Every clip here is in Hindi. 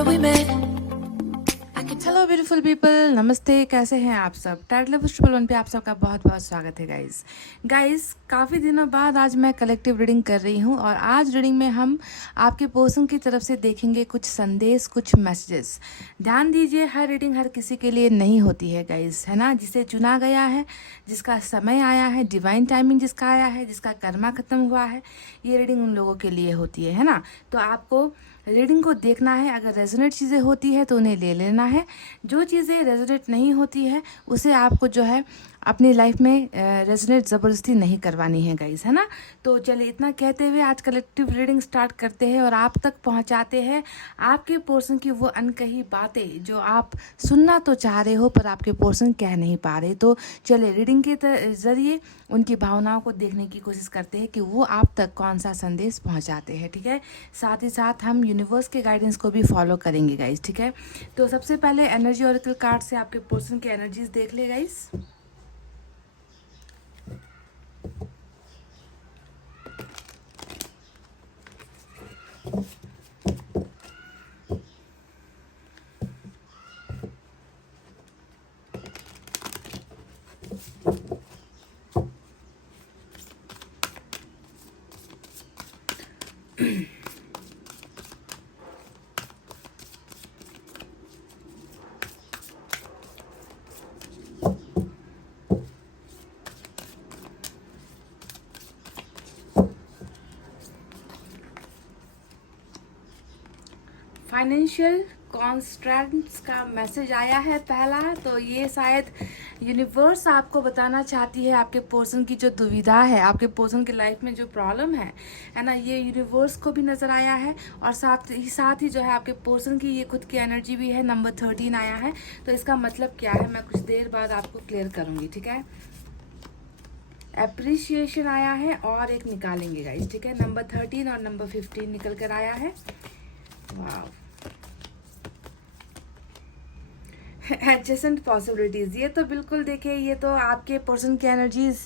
where we met. Hello beautiful people, नमस्ते। कैसे हैं आप सब? टाइटल ट्रिपल वन पे आप सबका बहुत बहुत स्वागत है गाइस। काफ़ी दिनों बाद आज मैं कलेक्टिव रीडिंग कर रही हूँ और आज रीडिंग में हम आपके पर्सन की तरफ से देखेंगे कुछ संदेश, कुछ मैसेजेस। ध्यान दीजिए, हर रीडिंग हर किसी के लिए नहीं होती है गाइस, है ना। जिसे चुना गया है, जिसका समय आया है, डिवाइन टाइमिंग जिसका आया है, जिसका कर्मा खत्म हुआ है, ये रीडिंग उन लोगों के लिए होती है ना। तो आपको रीडिंग को देखना है। अगर रेजोनेट चीज़ें होती है तो उन्हें ले लेना है। जो चीज़ें रेजोनेट नहीं होती है उसे आपको जो है अपनी लाइफ में रेजोनेट ज़बरदस्ती नहीं करवानी है गाइस, है ना। तो चलिए, इतना कहते हुए आज कलेक्टिव रीडिंग स्टार्ट करते हैं और आप तक पहुंचाते हैं आपके पर्सन की वो अनकही बातें जो आप सुनना तो चाह रहे हो पर आपके पर्सन कह नहीं पा रहे। तो चलिए, रीडिंग के ज़रिए उनकी भावनाओं को देखने की कोशिश करते हैं कि वो आप तक कौन सा संदेश पहुंचाते हैं, ठीक है। साथ ही साथ हम यूनिवर्स के गाइडेंस को भी फॉलो करेंगे गाइस, ठीक है। तो सबसे पहले एनर्जी ऑरेकल कार्ड से आपके पर्सन के एनर्जीज देख ले गाइस। फाइनेंशियल कॉन्स्ट्रेंट्स का मैसेज आया है पहला। तो ये शायद यूनिवर्स आपको बताना चाहती है आपके पर्सन की जो दुविधा है, आपके पर्सन की लाइफ में जो प्रॉब्लम है ना, ये यूनिवर्स को भी नज़र आया है। और साथ ही जो है आपके पर्सन की ये खुद की एनर्जी भी है। नंबर 13 आया है। तो इसका मतलब क्या है मैं कुछ देर बाद आपको क्लियर करूँगी, ठीक है। एप्रिसिएशन आया है और एक निकालेंगे गाइस, ठीक है। नंबर 13 और नंबर 15 निकल कर आया है। वाह, एडजेसेंट पॉसिबिलिटीज़, ये तो बिल्कुल देखिए, ये तो आपके पर्सन की एनर्जीज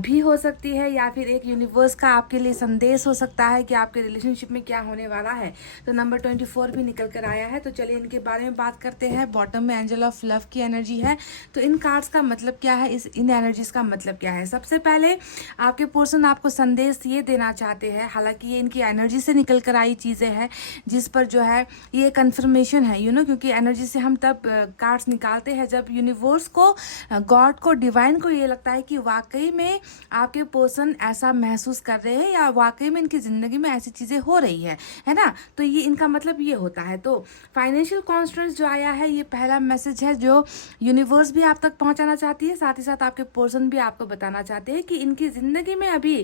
भी हो सकती है या फिर एक यूनिवर्स का आपके लिए संदेश हो सकता है कि आपके रिलेशनशिप में क्या होने वाला है। तो नंबर 24 भी निकल कर आया है। तो चलिए इनके बारे में बात करते हैं। बॉटम में एंजल ऑफ लव की एनर्जी है। तो इन कार्ड्स का मतलब क्या है, इन एनर्जीज का मतलब क्या है? सबसे पहले आपके पर्सन आपको संदेश ये देना चाहते हैं, हालांकि ये इनकी एनर्जी से निकल कर आई चीज़ें हैं जिस पर जो है ये कंफर्मेशन है, क्योंकि एनर्जी से हम तब कार्ड्स निकालते हैं जब यूनिवर्स को, गॉड को, डिवाइन को ये लगता है कि वाकई में आपके पर्सन ऐसा महसूस कर रहे हैं या वाकई में इनकी ज़िंदगी में ऐसी चीज़ें हो रही है ना। तो ये इनका मतलब ये होता है। तो फाइनेंशियल कॉन्स्टेंट्स जो आया है, ये पहला मैसेज है जो यूनिवर्स भी आप तक पहुंचाना चाहती है। साथ ही साथ आपके पर्सन भी आपको बताना चाहते हैं कि इनकी ज़िंदगी में अभी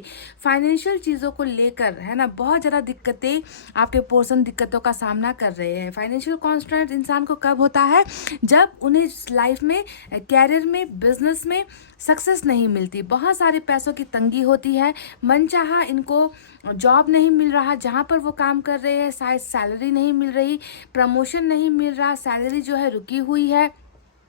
फाइनेंशियल चीज़ों को लेकर, है ना, बहुत ज़्यादा दिक्कतें, आपके पर्सन दिक्कतों का सामना कर रहे हैं। फाइनेंशियल कॉन्स्टेंट इंसान को कब होता है? जब उन्हें लाइफ में, कैरियर में, बिजनेस में सक्सेस नहीं मिलती, बहुत सारे पैसों की तंगी होती है, मनचाहा इनको जॉब नहीं मिल रहा जहाँ पर वो काम कर रहे हैं, शायद सैलरी नहीं मिल रही, प्रमोशन नहीं मिल रहा, सैलरी जो है रुकी हुई है,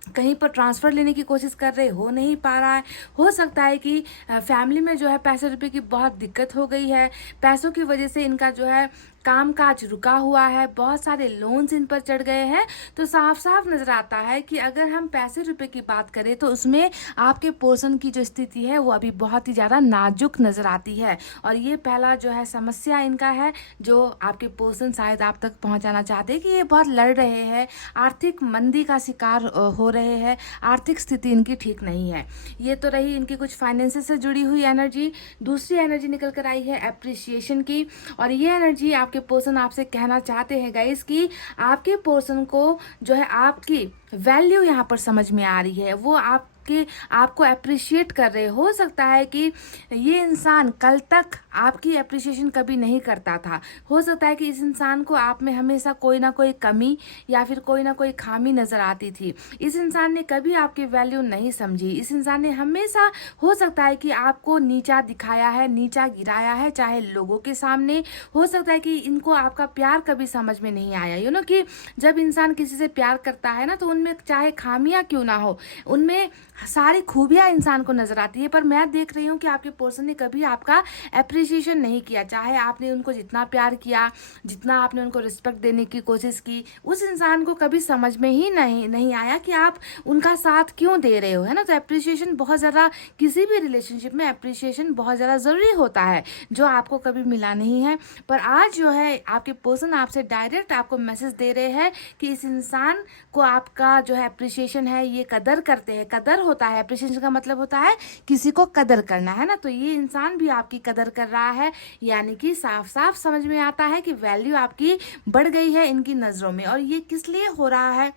कहीं पर ट्रांसफ़र लेने की कोशिश कर रहे, हो नहीं पा रहा है। हो सकता है कि फैमिली में जो है पैसे रुपए की बहुत दिक्कत हो गई है, पैसों की वजह से इनका जो है कामकाज रुका हुआ है, बहुत सारे लोन्स इन पर चढ़ गए हैं। तो साफ साफ नज़र आता है कि अगर हम पैसे रुपए की बात करें तो उसमें आपके पर्सन की जो स्थिति है वो अभी बहुत ही ज़्यादा नाजुक नज़र आती है। और ये पहला जो है समस्या इनका है जो आपके पर्सन शायद आप तक पहुंचाना चाहते हैं कि ये बहुत लड़ रहे हैं, आर्थिक मंदी का शिकार हो रहे हैं, आर्थिक स्थिति इनकी ठीक नहीं है। ये तो रही इनकी कुछ फाइनेंसेस से जुड़ी हुई एनर्जी। दूसरी एनर्जी निकल कर आई है एप्रिसिएशन की। और ये एनर्जी आपके पर्सन आपसे कहना चाहते हैं गाइस कि आपके पर्सन को जो है आपकी वैल्यू यहाँ पर समझ में आ रही है, वो आपको अप्रिशिएट कर रहे। हो सकता है कि ये इंसान कल तक आपकी अप्रिशिएशन कभी नहीं करता था। हो सकता है कि इस इंसान को आप में हमेशा कोई ना कोई कमी या फिर कोई ना कोई खामी नज़र आती थी। इस इंसान ने कभी आपकी वैल्यू नहीं समझी। इस इंसान ने हमेशा, हो सकता है कि आपको नीचा दिखाया है, नीचा गिराया है, चाहे लोगों के सामने। हो सकता है कि इनको आपका प्यार कभी समझ में नहीं आया। कि जब इंसान किसी से प्यार करता है ना, तो उनमें चाहे खामियां क्यों ना हो, उनमें सारी खूबियाँ इंसान को नज़र आती है, पर मैं देख रही हूँ कि आपके पर्सन ने कभी आपका अप्रिसिएशन नहीं किया। चाहे आपने उनको जितना प्यार किया, जितना आपने उनको रिस्पेक्ट देने की कोशिश की, उस इंसान को कभी समझ में ही नहीं आया कि आप उनका साथ क्यों दे रहे हो, है ना। तो अप्रिसिएशन बहुत ज़्यादा, किसी भी रिलेशनशिप में अप्रिसिएशन बहुत ज़्यादा ज़रूरी होता है, जो आपको कभी मिला नहीं है। पर आज जो है आपके पर्सन आपसे डायरेक्ट आपको मैसेज दे रहे हैं कि इस इंसान को आपका जो है अप्रिसिएशन है, ये कदर करते हैं। कदर होता है, अप्रिसिएशन का मतलब होता है किसी को कदर करना, है ना। तो ये इंसान भी आपकी कदर कर रहा है, यानी कि साफ साफ समझ में आता है कि वैल्यू आपकी बढ़ गई है इनकी नज़रों में। और ये किस लिए हो रहा है?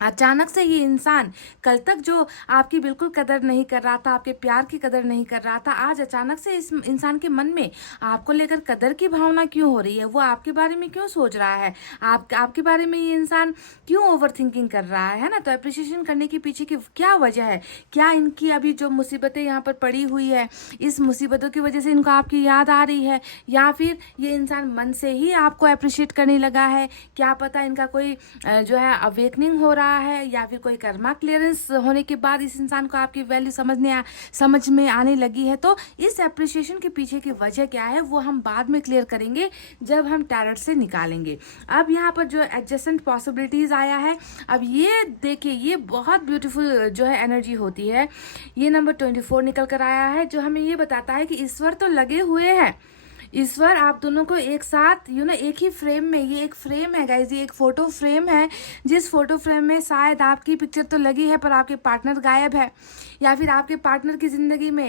अचानक से ये इंसान कल तक जो आपकी बिल्कुल कदर नहीं कर रहा था, आपके प्यार की कदर नहीं कर रहा था, आज अचानक से इस इंसान के मन में आपको लेकर कदर की भावना क्यों हो रही है? वो आपके बारे में क्यों सोच रहा है? आपके बारे में ये इंसान क्यों ओवर थिंकिंग कर रहा है ना। तो अप्रिसिएशन करने के पीछे की क्या वजह है? क्या इनकी अभी जो मुसीबतें यहाँ पर पड़ी हुई है, इस मुसीबतों की वजह से इनको आपकी याद आ रही है, या फिर ये इंसान मन से ही आपको अप्रिशिएट करने लगा है? क्या पता इनका कोई जो है अवेकनिंग हो रहा है, या फिर कोई कर्मा क्लियरेंस होने के बाद इस इंसान को आपकी वैल्यू समझ में आने लगी है। तो इस अप्रिसिएशन के पीछे की वजह क्या है वो हम बाद में क्लियर करेंगे, जब हम टैरोट से निकालेंगे। अब यहाँ पर जो एडजेसेंट पॉसिबिलिटीज आया है, अब ये देखिए, ये बहुत ब्यूटीफुल जो है एनर्जी होती है। ये नंबर 24 निकल कर आया है, जो हमें ये बताता है कि ईश्वर तो लगे हुए हैं। ईश्वर आप दोनों को एक साथ एक ही फ्रेम में, ये एक फ्रेम है गाइज, ये एक फोटो फ्रेम है, जिस फोटो फ्रेम में शायद आपकी पिक्चर तो लगी है पर आपके पार्टनर गायब है, या फिर आपके पार्टनर की जिंदगी में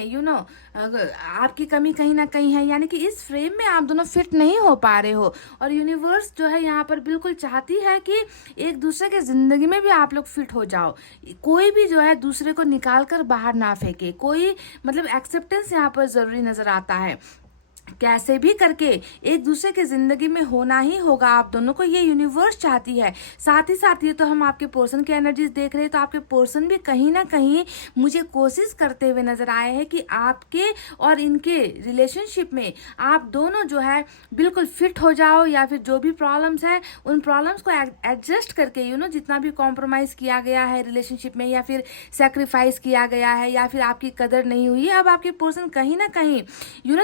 आपकी कमी कहीं ना कहीं है, यानी कि इस फ्रेम में आप दोनों फिट नहीं हो पा रहे हो। और यूनिवर्स जो है यहाँ पर बिल्कुल चाहती है कि एक दूसरे के जिंदगी में भी आप लोग फिट हो जाओ। कोई भी जो है दूसरे को निकाल कर बाहर ना फेंके, कोई मतलब एक्सेप्टेंस यहाँ पर जरूरी नजर आता है। कैसे भी करके एक दूसरे के जिंदगी में होना ही होगा आप दोनों को, ये यूनिवर्स चाहती है। साथ ही साथ ये तो हम आपके पर्सन की एनर्जीज देख रहे हैं, तो आपके पर्सन भी कहीं ना कहीं मुझे कोशिश करते हुए नजर आए हैं कि आपके और इनके रिलेशनशिप में आप दोनों जो है बिल्कुल फिट हो जाओ, या फिर जो भी प्रॉब्लम्स है उन प्रॉब्लम्स को एडजस्ट करके जितना भी कॉम्प्रोमाइज किया गया है रिलेशनशिप में, या फिर सेक्रीफाइस किया गया है, या फिर आपकी कदर नहीं हुई है, अब आपके पर्सन कहीं ना कहीं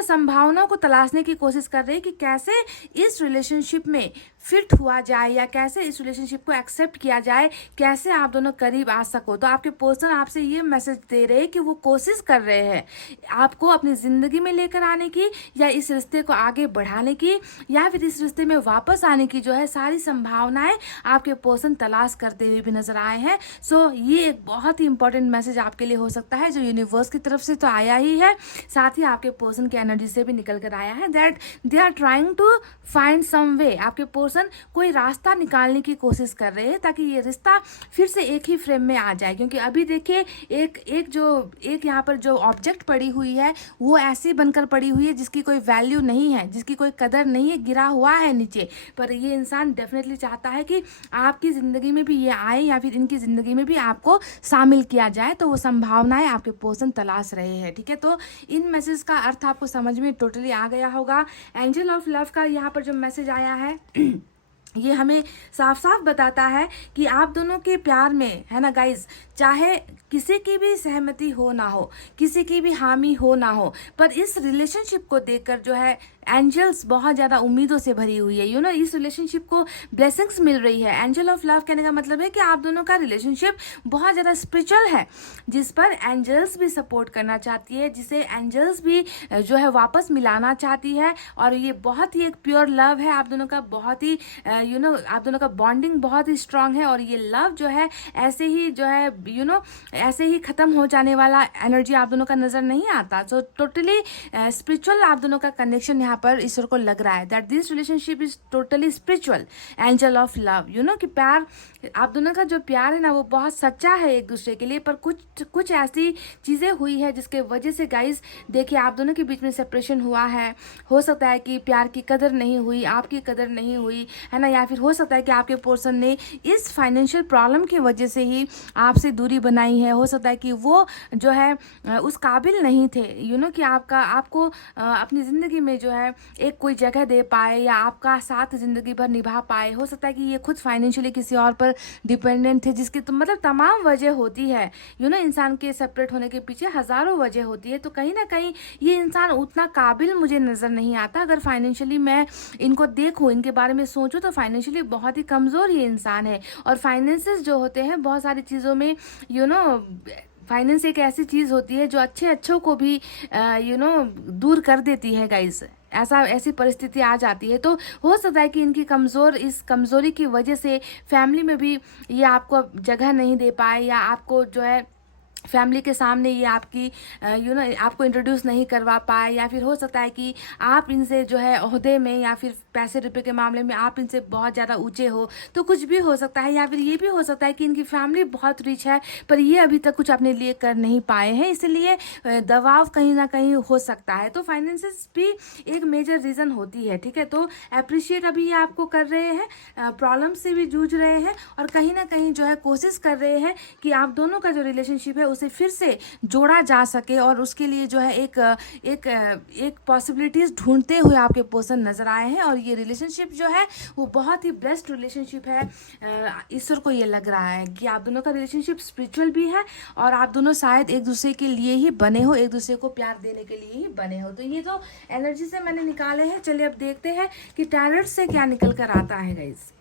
संभावनाओं को तलाशने की कोशिश कर रहे हैं कि कैसे इस रिलेशनशिप में फिट हुआ जाए, या कैसे इस रिलेशनशिप को एक्सेप्ट किया जाए, कैसे आप दोनों करीब आ सको। तो आपके पर्सन आपसे ये मैसेज दे रहे हैं कि वो कोशिश कर रहे हैं आपको अपनी जिंदगी में लेकर आने की, या इस रिश्ते को आगे बढ़ाने की, या फिर इस रिश्ते में वापस आने की जो है सारी संभावनाएं आपके पर्सन तलाश करते हुए भी नजर आए हैं। सो ये एक बहुत ही इंपॉर्टेंट मैसेज आपके लिए हो सकता है, जो यूनिवर्स की तरफ से तो आया ही है, साथ ही आपके पर्सन की एनर्जी से भी निकल कर आया है, that they are trying to find some way. आपके पर्सन कोई रास्ता निकालने की कोशिश कर रहे हैं ताकि ये रिश्ता फिर से एक ही फ्रेम में आ जाए। क्योंकि अभी देखिए एक यहाँ पर जो ऑब्जेक्ट पड़ी हुई है वो ऐसी बनकर पड़ी हुई है जिसकी कोई वैल्यू नहीं है, जिसकी कोई कदर नहीं है, गिरा हुआ है नीचे। पर ये इंसान डेफिनेटली चाहता है कि आपकी जिंदगी में भी ये आए, या फिर इनकी जिंदगी में भी आपको शामिल किया जाए। तो वो संभावनाएं आपके पर्सन तलाश रहे हैं, ठीक है। तो इन मैसेज का अर्थ आपको समझ में टोटली आ गया होगा। एंजल ऑफ लव का यहाँ पर जो मैसेज आया है ये हमें साफ साफ बताता है कि आप दोनों के प्यार में, है ना गाइज, चाहे किसी की भी सहमति हो ना हो, किसी की भी हामी हो ना हो, पर इस रिलेशनशिप को देखकर जो है एंजल्स बहुत ज़्यादा उम्मीदों से भरी हुई है। इस रिलेशनशिप को ब्लेसिंग्स मिल रही है। एंजल ऑफ लव कहने का मतलब है कि आप दोनों का रिलेशनशिप बहुत ज़्यादा स्पिरिचुअल है, जिस पर एंजल्स भी सपोर्ट करना चाहती है, जिसे एंजल्स भी जो है वापस मिलाना चाहती है। और ये बहुत ही एक प्योर लव है आप दोनों का, बहुत ही आप दोनों का बॉन्डिंग बहुत ही स्ट्रांग है। और ये लव जो है ऐसे ही जो है ऐसे ही खत्म हो जाने वाला एनर्जी आप दोनों का नजर नहीं आता। तो टोटली स्पिरिचुअल आप दोनों का कनेक्शन यहाँ पर ईश्वर को लग रहा है, that this relationship is totally spiritual. Angel of love कि प्यार, आप दोनों का जो प्यार है ना वो बहुत सच्चा है एक दूसरे के लिए। पर कुछ ऐसी चीजें हुई है जिसके वजह से गाइस देखिए आप दोनों के बीच में सेपरेशन हुआ है। हो सकता है कि प्यार की कदर नहीं हुई, आपकी कदर नहीं हुई, है ना, या फिर हो सकता है कि आपके पर्सन ने इस फाइनेंशियल प्रॉब्लम की वजह से ही आपसे दूरी बनाई है। हो सकता है कि वो जो है उस काबिल नहीं थे कि आपको अपनी ज़िंदगी में जो है है एक कोई जगह दे पाए या आपका साथ ज़िंदगी भर निभा पाए। हो सकता है कि ये खुद फाइनेंशियली किसी और पर डिपेंडेंट थे, जिसकी तो मतलब तमाम वजह होती है। इंसान के सेपरेट होने के पीछे हज़ारों वजह होती है। तो कहीं ना कहीं ये इंसान उतना काबिल मुझे नज़र नहीं आता। अगर फाइनेंशियली मैं इनको देखूँ, इनके बारे में सोचूँ, तो फाइनेंशियली बहुत ही कमज़ोर ये इंसान है। और फाइनेंसेस जो होते हैं बहुत सारी चीज़ों में फाइनेंस एक ऐसी चीज़ होती है जो अच्छों को भी दूर कर देती है गाइस। ऐसी परिस्थिति आ जाती है। तो हो सकता है कि इनकी इस कमज़ोरी की वजह से फैमिली में भी ये आपको जगह नहीं दे पाए, या आपको जो है फैमिली के सामने ये आपकी आपको इंट्रोड्यूस नहीं करवा पाए, या फिर हो सकता है कि आप इनसे जो है ओहदे में या फिर पैसे रुपए के मामले में आप इनसे बहुत ज़्यादा ऊंचे हो, तो कुछ भी हो सकता है। या फिर ये भी हो सकता है कि इनकी फैमिली बहुत रिच है पर ये अभी तक कुछ अपने लिए कर नहीं पाए हैं, इसलिए दबाव कहीं ना कहीं हो सकता है। तो फाइनेंसेस भी एक मेजर रीज़न होती है, ठीक है। तो अप्रिशिएट अभी ये आपको कर रहे हैं, प्रॉब्लम से भी जूझ रहे हैं, और कहीं ना कहीं जो है कोशिश कर रहे हैं कि आप दोनों का जो रिलेशनशिप है उसे फिर से जोड़ा जा सके, और उसके लिए जो है एक पॉसिबिलिटीज़ ढूंढते हुए आपके पर्सन नज़र आए हैं। और ये रिलेशनशिप जो है वो बहुत ही बेस्ट रिलेशनशिप है। ईश्वर को ये लग रहा है कि आप दोनों का रिलेशनशिप स्पिरिचुअल भी है, और आप दोनों शायद एक दूसरे के लिए ही बने हो, एक दूसरे को प्यार देने के लिए ही बने हो। तो ये जो एनर्जी से मैंने निकाले हैं, चलिए अब देखते हैं कि टैरोट से क्या निकल कर आता है गाइस।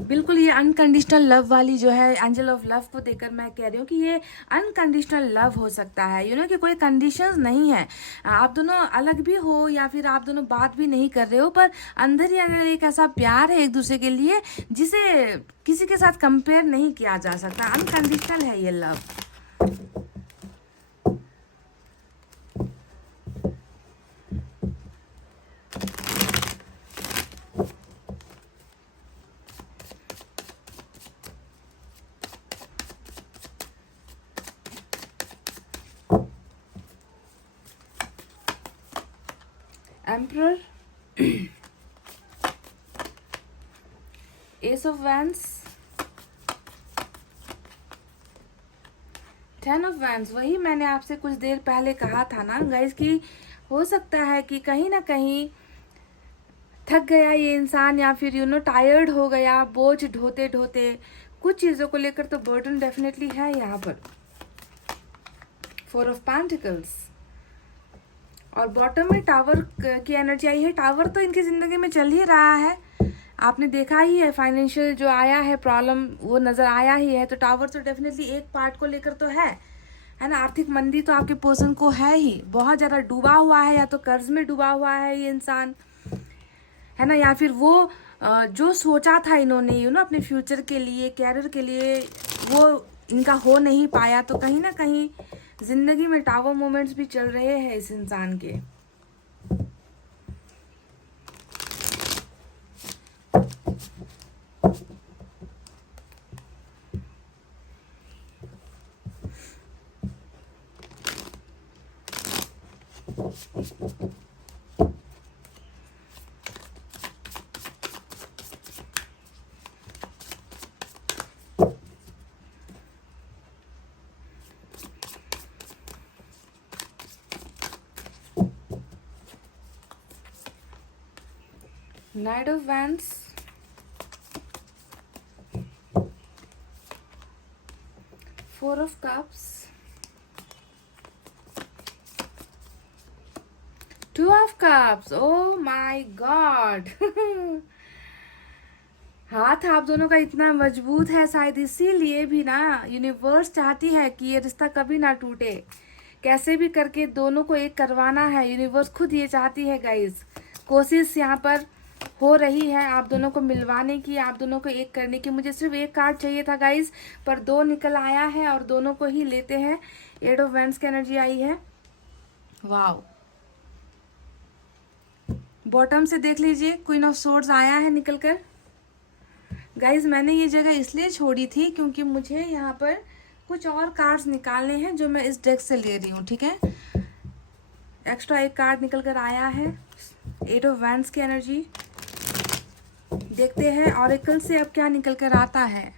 बिल्कुल ये अनकंडीशनल लव वाली जो है एंजल ऑफ लव को देखकर मैं कह रही हूँ कि ये अनकंडीशनल लव हो सकता है। कि कोई कंडीशंस नहीं है, आप दोनों अलग भी हो या फिर आप दोनों बात भी नहीं कर रहे हो, पर अंदर ही अंदर एक ऐसा प्यार है एक दूसरे के लिए जिसे किसी के साथ कंपेयर नहीं किया जा सकता। अनकंडीशनल है ये love. Emperor, Ace of Wands, 10 of Wands। वही मैंने आपसे कुछ देर पहले कहा था ना गाइस कि हो सकता है कि कहीं ना कहीं थक गया ये इंसान, या फिर टायर्ड हो गया बोझ ढोते ढोते कुछ चीज़ों को लेकर। तो बर्डन डेफिनेटली है यहाँ पर। 4 of Pentacles, और बॉटम में टावर की एनर्जी आई है। टावर तो इनकी ज़िंदगी में चल ही रहा है, आपने देखा ही है। फाइनेंशियल जो आया है प्रॉब्लम वो नज़र आया ही है। तो टावर तो डेफिनेटली एक पार्ट को लेकर तो है ना। आर्थिक मंदी तो आपके पर्सन को है ही, बहुत ज़्यादा डूबा हुआ है, या तो कर्ज में डूबा हुआ है ये इंसान, है ना। या फिर वो जो सोचा था इन्होंने अपने फ्यूचर के लिए, कैरियर के लिए, वो इनका हो नहीं पाया। तो कहीं ना कहीं जिंदगी में टावर मोमेंट्स भी चल रहे हैं इस इंसान के। Knight of Wands, 4 of Cups, 2 of Cups। Oh my God! हाथ आप दोनों का इतना मजबूत है, शायद इसीलिए भी ना यूनिवर्स चाहती है कि ये रिश्ता कभी ना टूटे। कैसे भी करके दोनों को एक करवाना है, यूनिवर्स खुद ये चाहती है गाइस। कोशिश यहाँ पर हो रही है आप दोनों को मिलवाने की, आप दोनों को एक करने की। मुझे सिर्फ एक कार्ड चाहिए था गाइस, पर 2 निकल आया है, और दोनों को ही लेते हैं। 8 ऑफ वैंड्स की एनर्जी आई है। वाओ, बॉटम से देख लीजिए क्वीन ऑफ सोर्ड्स आया है निकल कर। गाइज मैंने ये जगह इसलिए छोड़ी थी क्योंकि मुझे यहाँ पर कुछ और कार्ड्स निकालने हैं जो मैं इस डेक से ले रही हूँ, ठीक है। एक्स्ट्रा एक कार्ड निकल कर आया है, 8 ऑफ वैंड्स की एनर्जी। देखते हैं ऑरेकल से अब क्या निकल कर आता है।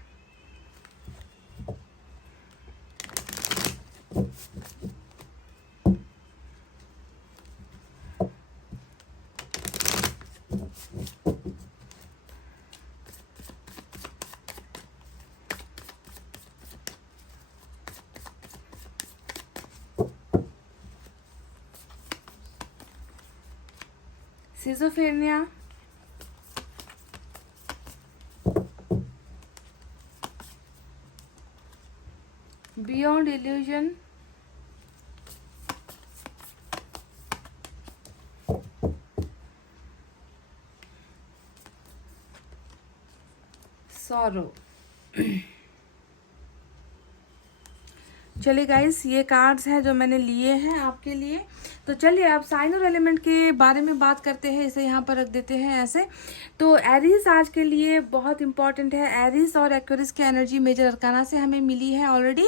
Schizophrenia, beyond illusion, sorrow. चलिए गाइस, ये कार्ड्स हैं जो मैंने लिए हैं आपके लिए। तो चलिए अब साइन और एलिमेंट के बारे में बात करते हैं। इसे यहाँ पर रख देते हैं ऐसे। तो एरीज आज के लिए बहुत इंपॉर्टेंट है। एरीज और एक्वेरियस की एनर्जी मेजर अरकाना से हमें मिली है ऑलरेडी,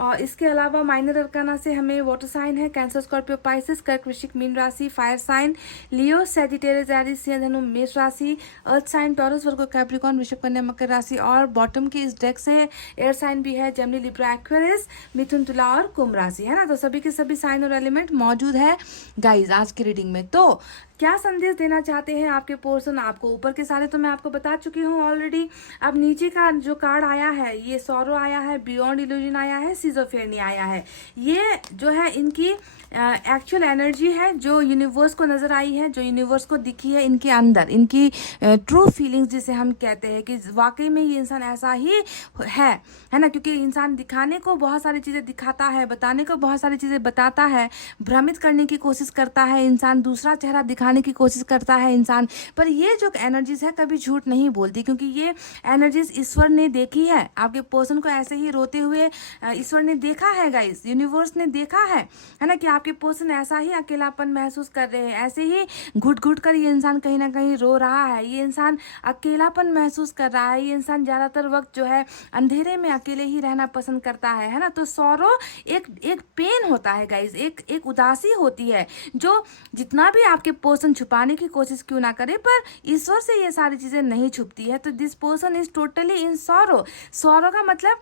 और इसके अलावा माइनर अरकाना से हमें वाटर साइन है कैंसर, स्कॉर्पियो, पाइसेस, कर्क, वृश्चिक, मीन राशि, फायर साइन लियो, सैजिटेरियस, एरीज, सिंह, धनु, मेष राशि, अर्थ साइन टॉरस, वर्गो, कैप्रिकॉर्न, वृषभ, कन्या, मकर राशि, और बॉटम की इस डेक से एयर साइन भी है, जेमिनी, लिब्रा, एक्वेरियस, मिथुन, तुला और कुंभ राशि, है ना। तो सभी के सभी साइन और एलिमेंट मौजूद है गाइज आज की रीडिंग में। तो क्या संदेश देना चाहते हैं आपके पर्सन, आपको ऊपर के सारे तो मैं आपको बता चुकी हूँ ऑलरेडी। अब नीचे का जो कार्ड आया है, ये सॉरो आया है, बियॉन्ड इल्यूजन आया है, सिजोफ्रेनिया आया है। ये जो है इनकी एक्चुअल एनर्जी है जो यूनिवर्स को नजर आई है, जो यूनिवर्स को दिखी है इनके अंदर, इनकी ट्रू फीलिंग्स जिसे हम कहते हैं कि वाकई में ये इंसान ऐसा ही है ना। क्योंकि इंसान दिखाने को बहुत सारी चीजें दिखाता है, बताने को बहुत सारी चीजें बताता है, भ्रमित करने की कोशिश करता है इंसान, दूसरा चेहरा दिखाने की कोशिश करता है इंसान, पर ये जो एनर्जीज है कभी झूठ नहीं बोलती, क्योंकि ये एनर्जीज ईश्वर ने देखी है। आपके पर्सन को ऐसे ही रोते हुए ईश्वर ने देखा है गाइस, यूनिवर्स ने देखा है ना, कि आपके पर्सन ऐसा ही अकेलापन महसूस कर रहे हैं, ऐसे ही घुट घुट कर ये इंसान कहीं ना कहीं रो रहा है, ये इंसान अकेलापन महसूस कर रहा है, ये इंसान ज्यादातर वक्त जो है अंधेरे में अकेले ही रहना पसंद करता है ना। तो सॉरो एक पेन होता है गाइस, एक उदासी होती है, जो जितना भी आपके पर्सन छुपाने की कोशिश क्यों ना करे, पर ईश्वर से ये सारी चीजें नहीं छुपती है। तो this person is totally in sorrow. Sorrow का मतलब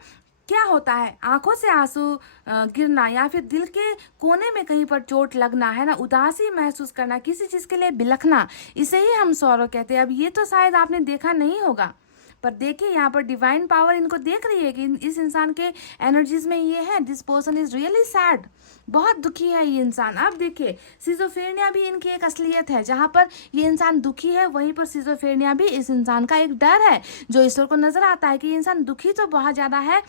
क्या होता है? आंखों से आंसू गिरना, या फिर दिल के कोने में कहीं पर चोट लगना, है ना, उदासी महसूस करना, किसी चीज के लिए बिलखना, इसे ही हम सॉरो कहते हैं। अब ये तो शायद आपने देखा नहीं होगा, पर देखिए यहाँ पर डिवाइन पावर इनको देख रही है कि इस इंसान के एनर्जीज में ये है। This person is really sad, बहुत दुखी है ये इंसान। अब देखिए सिजोफ्रेनिया भी इनकी एक असलियत है, जहाँ पर ये इंसान दुखी है वहीं पर सिजोफ्रेनिया भी इस इंसान का एक डर है, जो ईश्वर को नजर आता है कि ये इंसान दुखी तो बहुत ज्यादा है,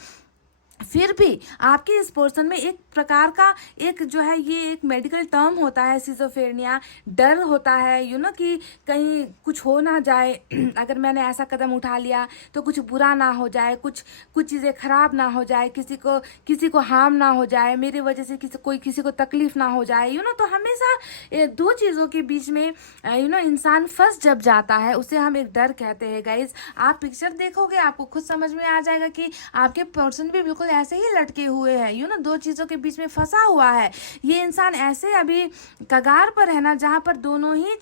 फिर भी आपके इस पर्सन में एक प्रकार का एक जो है, ये एक मेडिकल टर्म होता है सिजोफ्रेनिया, डर होता है, यू नो, कि कहीं कुछ हो ना जाए, अगर मैंने ऐसा कदम उठा लिया तो कुछ बुरा ना हो जाए, कुछ चीज़ें खराब ना हो जाए, किसी को हार्म ना हो जाए, मेरे वजह से किसी को तकलीफ ना हो जाए, यू नो। तो हमेशा दो चीज़ों के बीच में यू नो इंसान फंस जब जाता है, उसे हम एक डर कहते हैं गाइज। आप पिक्चर देखोगे आपको खुद समझ में आ जाएगा कि आपके पर्सन भी बिल्कुल ऐसे ही लटके हुए हैं, यू नो, दो चीजों के बीच में फंसा हुआ है। ये इंसान ऐसे अभी कगार पर है ना, जहां पर दोनों ही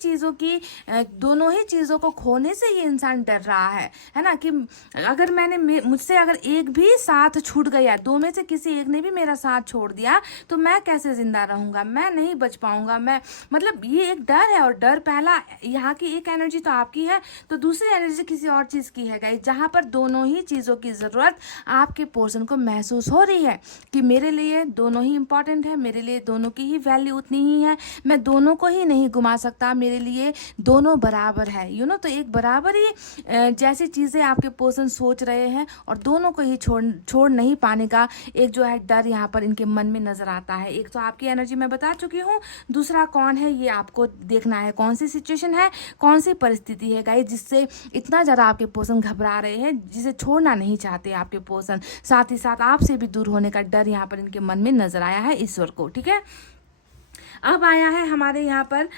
चीजों को खोने से ये इंसान डर रहा है ना, कि अगर मुझसे अगर एक भी साथ छूट गया, दो में से किसी एक ने भी मेरा साथ छोड़ दिया, तो मैं कैसे जिंदा रहूंगा, मैं नहीं बच पाऊंगा, मैं मतलब ये एक डर है। और डर पहला, यहाँ की एक एनर्जी तो आपकी है, तो दूसरी एनर्जी किसी और चीज की है गाइस, जहां पर दोनों ही चीजों की जरूरत आपके पर्सन को महसूस हो रही है कि मेरे लिए दोनों ही इंपॉर्टेंट है, मेरे लिए दोनों की ही वैल्यू उतनी ही है, मैं दोनों को ही नहीं घुमा सकता, मेरे लिए दोनों बराबर है, यू नो। तो एक बराबर ही जैसी चीजें आपके पर्सन सोच रहे हैं, और दोनों को ही छोड़ नहीं पाने का एक जो है डर यहाँ पर इनके मन में नजर आता है। एक तो आपकी एनर्जी मैं बता चुकी हूँ, दूसरा कौन है ये आपको देखना है, कौन सी सिचुएशन है, कौन सी परिस्थिति है गाइस, जिससे इतना ज़्यादा आपके पर्सन घबरा रहे हैं, जिसे छोड़ना नहीं चाहते आपके पर्सन, साथ ही साथ आपसे भी दूर होने का डर यहाँ पर इनके मन में नजर आया है ईश्वर को, ठीक है। अब आया है हमारे यहाँ पर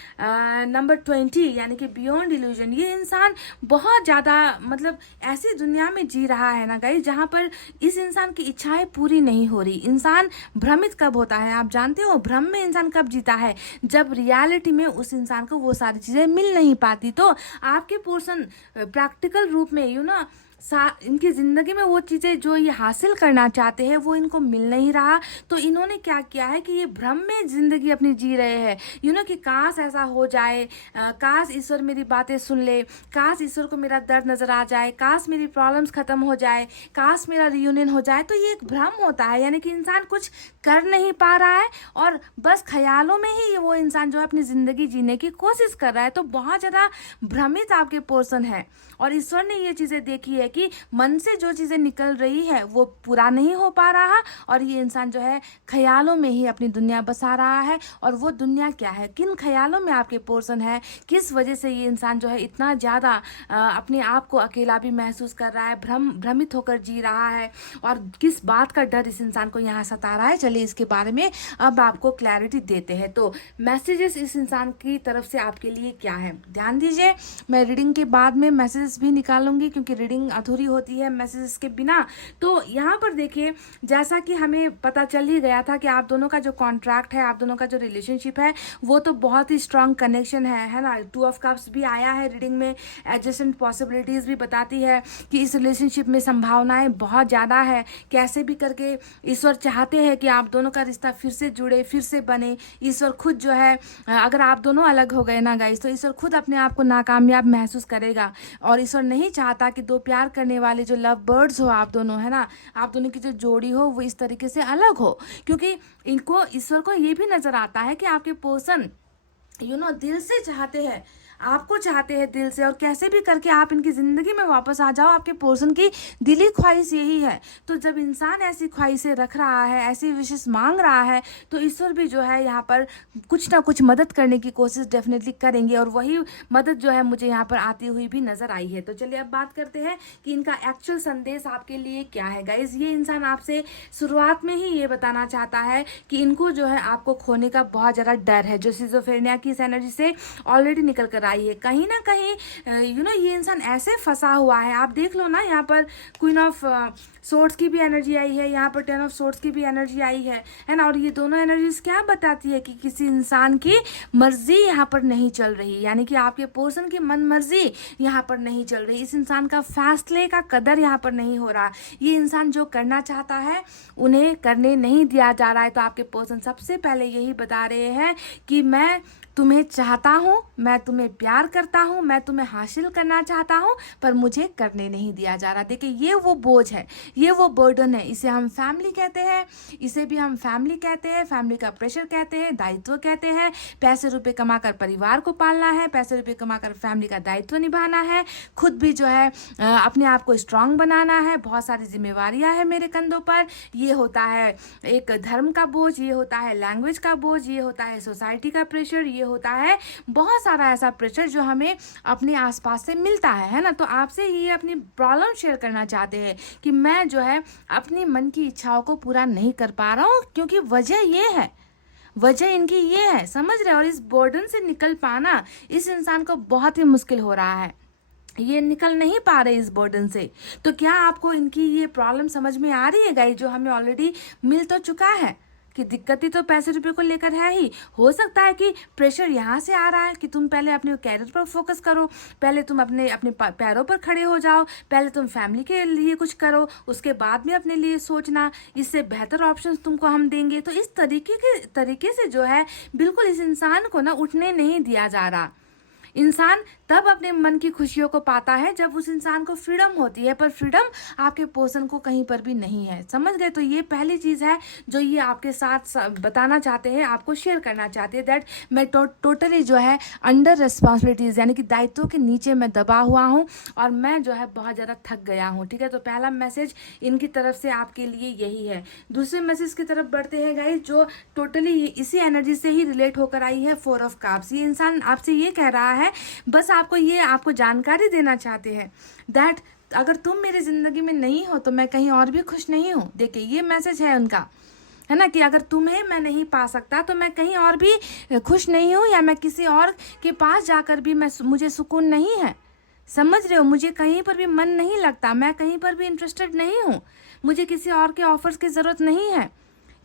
नंबर 20, यानी कि बियॉन्ड इल्यूजन। ये इंसान बहुत ज़्यादा मतलब ऐसी दुनिया में जी रहा है ना गाइस, जहाँ पर इस इंसान की इच्छाएं पूरी नहीं हो रही। इंसान भ्रमित कब होता है, आप जानते हो भ्रम में इंसान कब जीता है, जब रियलिटी में उस इंसान को वो सारी चीज़ें मिल नहीं पाती। तो आपके पर्सन प्रैक्टिकल रूप में, यू नो, इनकी ज़िंदगी में वो चीज़ें जो ये हासिल करना चाहते हैं वो इनको मिल नहीं रहा। तो इन्होंने क्या किया है कि ये भ्रम में ज़िंदगी अपनी जी रहे हैं, कि काश ऐसा हो जाए, काश ईश्वर मेरी बातें सुन ले, काश ईश्वर को मेरा दर्द नज़र आ जाए, काश मेरी प्रॉब्लम्स ख़त्म हो जाए, काश मेरा रियूनियन हो जाए। तो ये एक भ्रम होता है, यानी कि इंसान कुछ कर नहीं पा रहा है और बस ख्यालों में ही वो इंसान जो है अपनी ज़िंदगी जीने की कोशिश कर रहा है। तो बहुत ज़्यादा भ्रमित आपके पर्सन है और ईश्वर ने ये चीज़ें देखी है कि मन से जो चीज़ें निकल रही है वो पूरा नहीं हो पा रहा और ये इंसान जो है ख्यालों में ही अपनी दुनिया बसा रहा है। और वो दुनिया क्या है, किन ख्यालों में आपके पर्सन है, किस वजह से ये इंसान जो है इतना ज़्यादा अपने आप को अकेला भी महसूस कर रहा है, भ्रमित होकर जी रहा है और किस बात का डर इस इंसान को यहाँ सता रहा है। चलिए इसके बारे में अब आपको क्लैरिटी देते हैं। तो मैसेजेस इस इंसान की तरफ से आपके लिए क्या है, ध्यान दीजिए। मैं रीडिंग के बाद में मैसेजेस भी निकालूंगी क्योंकि रीडिंग अधूरी होती है मैसेजेस के बिना। तो यहाँ पर देखिए, जैसा कि हमें पता चल ही गया था कि आप दोनों का जो कॉन्ट्रैक्ट है, आप दोनों का जो रिलेशनशिप है वो तो बहुत ही स्ट्रांग कनेक्शन है ना। 2 ऑफ कप्स भी आया है रीडिंग में, एडजस्टेंट पॉसिबिलिटीज़ भी बताती है कि इस रिलेशनशिप में संभावनाएं बहुत ज़्यादा है। कैसे भी करके ईश्वर चाहते हैं कि आप दोनों का रिश्ता फिर से जुड़े, फिर से बने। ईश्वर खुद जो है, अगर आप दोनों अलग हो गए ना गाइस, तो ईश्वर खुद अपने आप को नाकामयाब महसूस करेगा और ईश्वर नहीं चाहता कि 2 प्यार करने वाले जो लव बर्ड्स हो आप दोनों, है ना, आप दोनों की जो जोड़ी हो वो इस तरीके से अलग हो। क्योंकि इनको, ईश्वर को ये भी नजर आता है कि आपके पर्सन दिल से चाहते हैं, आपको चाहते हैं दिल से और कैसे भी करके आप इनकी ज़िंदगी में वापस आ जाओ। आपके पर्सन की दिली ख्वाहिश यही है। तो जब इंसान ऐसी ख्वाहिशें रख रहा है, ऐसी विशेष मांग रहा है, तो ईश्वर भी जो है यहाँ पर कुछ ना कुछ मदद करने की कोशिश डेफिनेटली करेंगे और वही मदद जो है मुझे यहाँ पर आती हुई भी नज़र आई है। तो चलिए अब बात करते हैं कि इनका एक्चुअल संदेश आपके लिए क्या है गाइज। ये इंसान आपसे शुरुआत में ही ये बताना चाहता है कि इनको जो है आपको खोने का बहुत ज़्यादा डर है, जो सिजोफ्रेनिया की इस एनर्जी से ऑलरेडी निकल कर आई है। कहीं ना कहीं ये इंसान ऐसे फंसा हुआ है। आप देख लो ना, यहाँ पर क्वीन ऑफ सोर्ड्स की भी एनर्जी आई है, यहाँ पर 10 ऑफ सोर्ड्स की भी एनर्जी आई है ना। और ये दोनों एनर्जीज क्या बताती है कि किसी इंसान की मर्जी यहाँ पर नहीं चल रही, यानी कि आपके पर्सन की मन मर्जी यहाँ पर नहीं चल रही। इस इंसान का फैसले का कदर यहाँ पर नहीं हो रहा। ये इंसान जो करना चाहता है उन्हें करने नहीं दिया जा रहा है। तो आपके पर्सन सबसे पहले यही बता रहे हैं कि मैं तुम्हें चाहता हूँ, मैं तुम्हें प्यार करता हूँ, मैं तुम्हें हासिल करना चाहता हूँ, पर मुझे करने नहीं दिया जा रहा। देखिए, ये वो बोझ है, ये वो बर्डन है। इसे हम फैमिली कहते हैं, इसे भी हम फैमिली कहते हैं, फैमिली का प्रेशर कहते हैं, दायित्व कहते हैं। पैसे रुपए कमाकर परिवार को पालना है, पैसे रुपए कमाकर फैमिली का दायित्व निभाना है, खुद भी जो है अपने आप को स्ट्रांग बनाना है। बहुत सारी जिम्मेवारियाँ हैं मेरे कंधों पर। ये होता है एक धर्म का बोझ, ये होता है लैंग्वेज का बोझ, ये होता है सोसाइटी का प्रेशर, ये होता है बहुत सारा ऐसा प्रेशर जो हमें अपने आसपास से मिलता है ना। तो आपसे ये अपनी प्रॉब्लम शेयर करना चाहते हैं कि मैं जो है अपनी मन की इच्छाओं को पूरा नहीं कर पा रहा हूँ, क्योंकि वजह ये है, वजह इनकी ये है, समझ रहे हो। और इस बर्डन से निकल पाना इस इंसान को बहुत ही मुश्किल हो रहा है, ये निकल नहीं पा रहे इस बर्डन से। तो क्या आपको इनकी ये प्रॉब्लम समझ में आ रही है गाइस, जो हमें ऑलरेडी मिल तो चुका है कि दिक्कत ही तो पैसे रुपए को लेकर है ही। हो सकता है कि प्रेशर यहाँ से आ रहा है कि तुम पहले अपने कैरियर पर फोकस करो, पहले तुम अपने अपने पैरों पर खड़े हो जाओ, पहले तुम फैमिली के लिए कुछ करो, उसके बाद में अपने लिए सोचना, इससे बेहतर ऑप्शंस तुमको हम देंगे। तो इस तरीके से जो है बिल्कुल इस इंसान को ना उठने नहीं दिया जा रहा। इंसान तब अपने मन की खुशियों को पाता है जब उस इंसान को फ्रीडम होती है, पर फ्रीडम आपके पर्सन को कहीं पर भी नहीं है, समझ गए। तो ये पहली चीज़ है जो ये आपके साथ बताना चाहते हैं, आपको शेयर करना चाहते हैं, दैट मैं टोटली जो है अंडर रिस्पॉन्सिबिलिटीज़, यानी कि दायित्वों के नीचे मैं दबा हुआ हूँ और मैं जो है बहुत ज़्यादा थक गया हूँ। ठीक है, तो पहला मैसेज इनकी तरफ से आपके लिए यही है। दूसरे मैसेज की तरफ बढ़ते हैं गाइस, जो टोटली इसी एनर्जी से ही रिलेट होकर आई है, 4 ऑफ कप्स। ये इंसान आपसे ये कह रहा है, बस आपको जानकारी देना चाहते हैं दैट अगर तुम मेरी जिंदगी में नहीं हो तो मैं कहीं और भी खुश नहीं हूँ। देखिए, ये मैसेज है उनका, है ना, कि अगर तुम्हें मैं नहीं पा सकता तो मैं कहीं और भी खुश नहीं हूँ, या मैं किसी और के पास जाकर भी मुझे सुकून नहीं है, समझ रहे हो। मुझे कहीं पर भी मन नहीं लगता, मैं कहीं पर भी इंटरेस्टेड नहीं हूँ, मुझे किसी और के ऑफर्स की ज़रूरत नहीं है।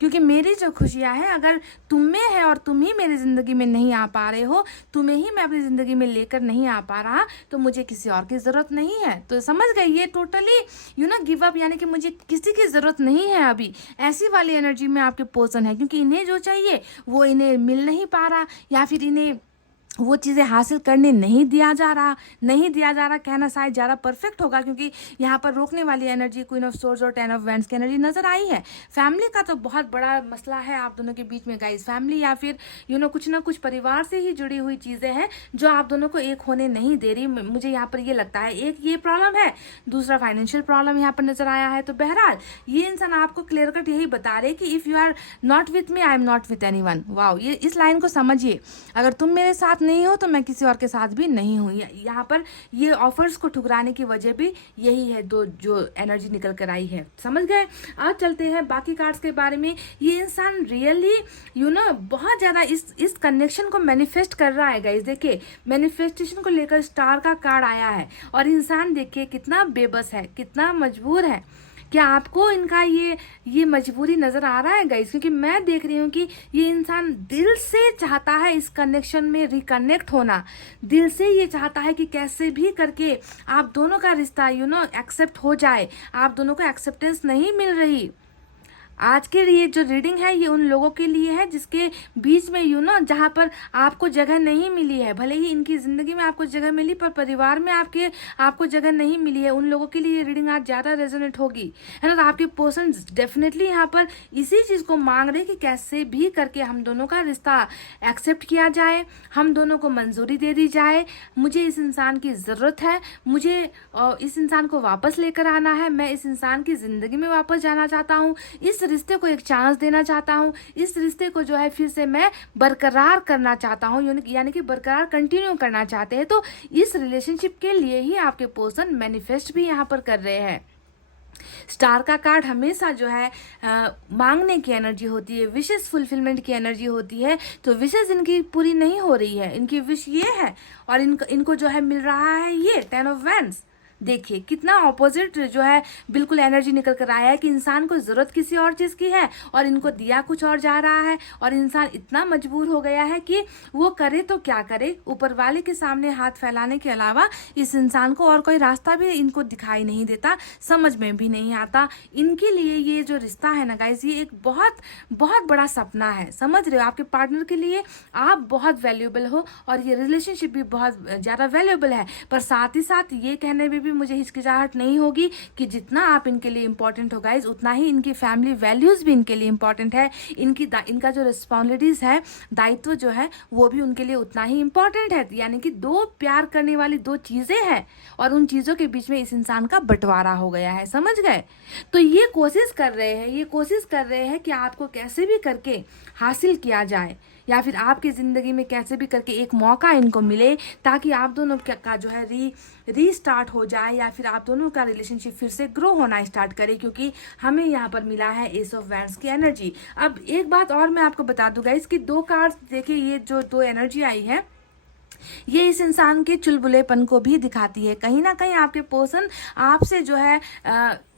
क्योंकि मेरी जो खुशियाँ हैं अगर तुम में है और तुम ही मेरी ज़िंदगी में नहीं आ पा रहे हो, तुम्हें ही मैं अपनी ज़िंदगी में लेकर नहीं आ पा रहा, तो मुझे किसी और की ज़रूरत नहीं है। तो समझ गए, ये टोटली गिव अप, यानी कि मुझे किसी की ज़रूरत नहीं है अभी, ऐसी वाली एनर्जी में आपके पर्सन है। क्योंकि इन्हें जो चाहिए वो इन्हें मिल नहीं पा रहा, या फिर इन्हें वो चीज़ें हासिल करने नहीं दिया जा रहा कहना शायद ज़्यादा परफेक्ट होगा, क्योंकि यहाँ पर रोकने वाली एनर्जी क्वीन ऑफ सोर्ड्स और 10 ऑफ वैंड्स की एनर्जी नजर आई है। फैमिली का तो बहुत बड़ा मसला है आप दोनों के बीच में गाइस। फैमिली या फिर कुछ ना कुछ परिवार से ही जुड़ी हुई चीज़ें हैं जो आप दोनों को एक होने नहीं दे रही, मुझे यहाँ पर ये लगता है। एक ये प्रॉब्लम है, दूसरा फाइनेंशियल प्रॉब्लम यहाँ पर नजर आया है। तो बहरहाल ये इंसान आपको क्लियर कट यही बता रहे कि if you are not with me, I am not with anyone. Wow, ये इस लाइन को समझिए, अगर तुम मेरे साथ नहीं हो तो मैं किसी और के साथ भी नहीं हूँ। यहाँ पर ये ऑफर्स को ठुकराने की वजह भी यही है, दो जो एनर्जी निकल कर आई है। समझ गए? अब चलते हैं बाकी कार्ड्स के बारे में। ये इंसान रियली बहुत ज़्यादा इस कनेक्शन को मैनिफेस्ट कर रहा है गाइस। देखिए, मैनिफेस्टेशन को लेकर स्टार का कार्ड आया है और इंसान देखिए कितना बेबस है, कितना मजबूर है। क्या आपको इनका ये मजबूरी नजर आ रहा है गाइस? क्योंकि मैं देख रही हूँ कि ये इंसान दिल से चाहता है इस कनेक्शन में रिकनेक्ट होना, दिल से ये चाहता है कि कैसे भी करके आप दोनों का रिश्ता एक्सेप्ट हो जाए। आप दोनों को एक्सेप्टेंस नहीं मिल रही। आज के लिए जो रीडिंग है ये उन लोगों के लिए है जिसके बीच में जहाँ पर आपको जगह नहीं मिली है। भले ही इनकी ज़िंदगी में आपको जगह मिली पर परिवार में आपको जगह नहीं मिली है। उन लोगों के लिए ये रीडिंग आज ज़्यादा रेजोनेट होगी, है ना। तो आपके पर्सन डेफिनेटली यहाँ पर इसी चीज़ को मांग रहे कि कैसे भी करके हम दोनों का रिश्ता एक्सेप्ट किया जाए, हम दोनों को मंजूरी दे दी जाए। मुझे इस इंसान की ज़रूरत है, मुझे इस इंसान को वापस लेकर आना है, मैं इस इंसान की ज़िंदगी में वापस जाना चाहता हूँ, इस रिश्ते को एक चांस देना चाहता हूँ, इस रिश्ते को जो है फिर से मैं बरकरार करना चाहता हूँ, यानी कि बरकरार कंटिन्यू करना चाहते हैं। तो इस रिलेशनशिप के लिए ही आपके पर्सन मैनिफेस्ट भी यहाँ पर कर रहे हैं। स्टार का कार्ड हमेशा जो है मांगने की एनर्जी होती है, विशेष फुलफिलमेंट की एनर्जी होती है। तो विशेष इनकी पूरी नहीं हो रही है, इनकी विश ये है और इनको जो है मिल रहा है ये 10 ऑफ वैंड्स। देखिए कितना ऑपोजिट जो है बिल्कुल एनर्जी निकल कर आया है कि इंसान को जरूरत किसी और चीज की है और इनको दिया कुछ और जा रहा है, और इंसान इतना मजबूर हो गया है कि वो करे तो क्या करे। ऊपर वाले के सामने हाथ फैलाने के अलावा इस इंसान को और कोई रास्ता भी इनको दिखाई नहीं देता, समझ में भी नहीं आता। इनके लिए ये जो रिश्ता है ना गाइस, ये एक बहुत बहुत बड़ा सपना है। समझ रहे हो? आपके पार्टनर के लिए आप बहुत वैल्यूएबल हो और ये रिलेशनशिप भी बहुत ज्यादा वैल्यूएबल है। पर साथ ही साथ ये कहने में भी मुझे हिचकिचाहट नहीं होगी कि जितना आप इनके लिए इंपॉर्टेंट हो गाइज, उतना ही इनकी फैमिली वैल्यूज भी इनके लिए इंपॉर्टेंट है। इनका जो रिस्पॉन्सिबिलिटीज है, दायित्व जो है, वो भी उनके लिए उतना ही इंपॉर्टेंट है। यानी कि दो प्यार करने वाली दो चीजें हैं और उन चीजों के बीच में इस इंसान का बंटवारा हो गया है। समझ गए? तो ये कोशिश कर रहे हैं कि आपको कैसे भी करके हासिल किया जाए, या फिर आपकी ज़िंदगी में कैसे भी करके एक मौका इनको मिले ताकि आप दोनों का जो है रीस्टार्ट हो जाए, या फिर आप दोनों का रिलेशनशिप फिर से ग्रो होना स्टार्ट करे। क्योंकि हमें यहाँ पर मिला है एस ऑफ वैंड्स की एनर्जी। अब एक बात और मैं आपको बता दूंगा, इसकी दो कार्ड्स देखिए, ये जो दो एनर्जी आई है ये इस इंसान के चुलबुलेपन को भी दिखाती है। कहीं ना कहीं आपके पर्सन आपसे जो है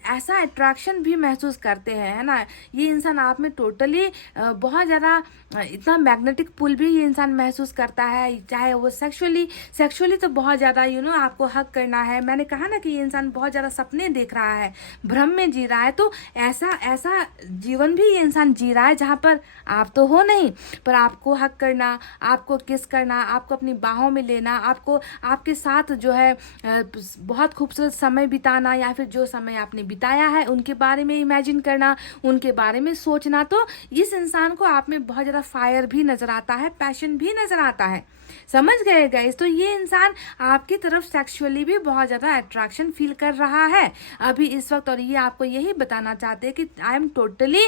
ऐसा अट्रैक्शन भी महसूस करते हैं, है ना। ये इंसान आप में टोटली बहुत ज़्यादा इतना मैग्नेटिक पुल भी ये इंसान महसूस करता है, चाहे वो सेक्सुअली तो बहुत ज़्यादा आपको हक करना है। मैंने कहा ना कि ये इंसान बहुत ज़्यादा सपने देख रहा है, भ्रम में जी रहा है। तो ऐसा जीवन भी ये इंसान जी रहा है जहाँ पर आप तो हो नहीं, पर आपको हक करना, आपको किस करना, आपको अपनी बाहों में लेना, आपको आपके साथ जो है बहुत खूबसूरत समय बिताना, या फिर जो समय आपने बिताया है उनके बारे में इमेजिन करना, उनके बारे में सोचना। तो इस इंसान को आप में बहुत ज़्यादा फायर भी नजर आता है, पैशन भी नजर आता है। समझ गए गाइस? तो ये इंसान आपकी तरफ सेक्सुअली भी बहुत ज़्यादा अट्रैक्शन फील कर रहा है अभी इस वक्त, और ये आपको यही बताना चाहते हैं कि I am totally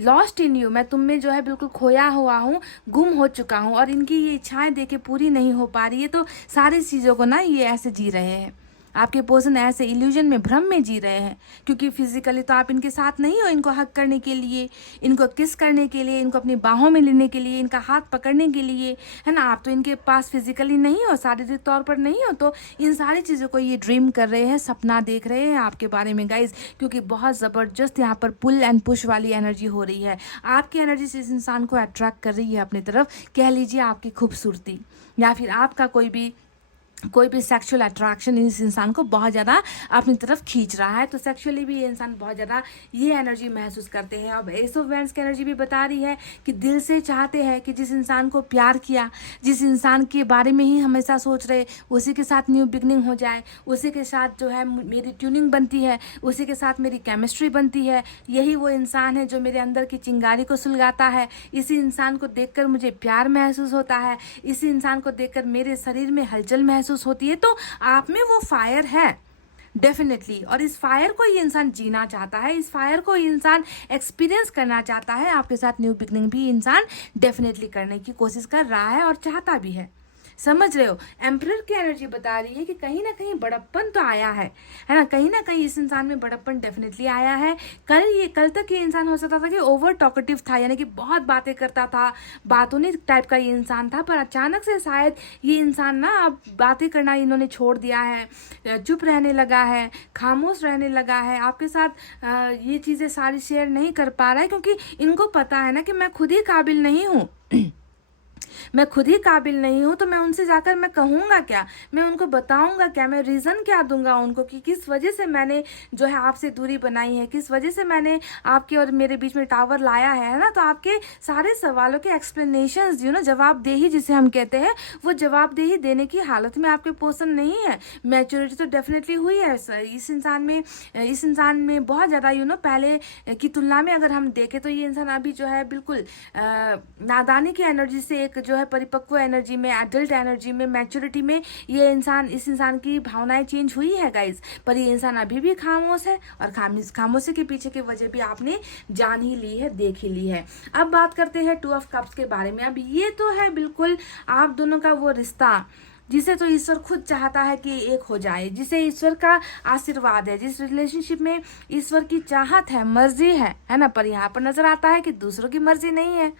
lost in you, मैं तुम में जो है बिल्कुल खोया हुआ हूँ, गुम हो चुका हूँ। और इनकी ये इच्छाएं देखे पूरी नहीं हो पा रही है, तो सारी चीज़ों को ना ये ऐसे जी रहे हैं। आपके पर्सन ऐसे इल्यूजन में, भ्रम में जी रहे हैं, क्योंकि फिजिकली तो आप इनके साथ नहीं हो इनको हक करने के लिए, इनको किस करने के लिए, इनको अपनी बाहों में लेने के लिए, इनका हाथ पकड़ने के लिए, है ना। आप तो इनके पास फिजिकली नहीं हो, शारीरिक तौर पर नहीं हो, तो इन सारी चीज़ों को ये ड्रीम कर रहे हैं, सपना देख रहे हैं आपके बारे में गाइज, क्योंकि बहुत ज़बरदस्त यहाँ पर पुल एंड पुश वाली एनर्जी हो रही है। आपकी एनर्जी से इस इंसान को अट्रैक्ट कर रही है अपनी तरफ, कह लीजिए आपकी खूबसूरती या फिर आपका कोई भी सेक्सुअल अट्रैक्शन इस इंसान को बहुत ज़्यादा अपनी तरफ खींच रहा है। तो सेक्सुअली भी ये इंसान बहुत ज़्यादा ये एनर्जी महसूस करते हैं। अब एस ऑफ वैंड्स की एनर्जी भी बता रही है कि दिल से चाहते हैं कि जिस इंसान को प्यार किया, जिस इंसान के बारे में ही हमेशा सोच रहे, उसी के साथ न्यू बिगनिंग हो जाए, उसी के साथ जो है मेरी ट्यूनिंग बनती है, उसी के साथ मेरी केमिस्ट्री बनती है। यही वो इंसान है जो मेरे अंदर की चिंगारी को सुलगाता है। इसी इंसान को देखकर मुझे प्यार महसूस होता है, इसी इंसान को देखकर मेरे शरीर में हलचल महसूस होती है। तो आप में वो फायर है डेफिनेटली, और इस फायर को ये इंसान जीना चाहता है, इस फायर को ये इंसान एक्सपीरियंस करना चाहता है। आपके साथ न्यू बिगनिंग भी इंसान डेफिनेटली करने की कोशिश कर रहा है और चाहता भी है, समझ रहे हो। एम्परर की एनर्जी बता रही है कि कहीं ना कहीं बड़प्पन तो आया है ना, कहीं ना कहीं इस इंसान में बड़प्पन डेफिनेटली आया है। कल तक ये इंसान हो सकता था कि ओवर टॉकेटिव था, यानी कि बहुत बातें करता था, बातूनी टाइप का ये इंसान था, पर अचानक से शायद ये इंसान ना अब बातें करना इन्होंने छोड़ दिया है, चुप रहने लगा है, खामोश रहने लगा है, आपके साथ ये चीज़ें सारी शेयर नहीं कर पा रहा है, क्योंकि इनको पता है ना कि मैं खुद ही काबिल नहीं हूँ मैं खुद ही काबिल नहीं हूँ, तो मैं उनसे जाकर मैं कहूँगा क्या, मैं उनको बताऊँगा क्या, मैं रीज़न क्या दूंगा उनको कि किस वजह से मैंने जो है आपसे दूरी बनाई है, किस वजह से मैंने आपके और मेरे बीच में टावर लाया है ना। तो आपके सारे सवालों के एक्सप्लेनेशंस जवाबदेही जिसे हम कहते हैं, वो जवाबदेही देने की हालत में आपके पर्सन नहीं है। मैच्योरिटी तो डेफिनेटली हुई है इस इंसान में बहुत ज़्यादा पहले की तुलना में अगर हम देखें तो ये इंसान अभी जो है बिल्कुल नादानी की एनर्जी से एक जो है परिपक्व एनर्जी में, एडल्ट एनर्जी में, मैच्योरिटी में इस इंसान की भावनाएं चेंज हुई है गाइज। पर ये इंसान अभी भी खामोश है, और खामोशी के पीछे की वजह भी आपने जान ही ली है, देख ही ली है। अब बात करते हैं 2 ऑफ कप्स के बारे में। अब ये तो है बिल्कुल आप दोनों का वो रिश्ता जिसे तो ईश्वर खुद चाहता है कि एक हो जाए, जिसे ईश्वर का आशीर्वाद है, जिस रिलेशनशिप में ईश्वर की चाहत है, मर्जी है ना। पर यहाँ पर नजर आता है कि दूसरों की मर्जी नहीं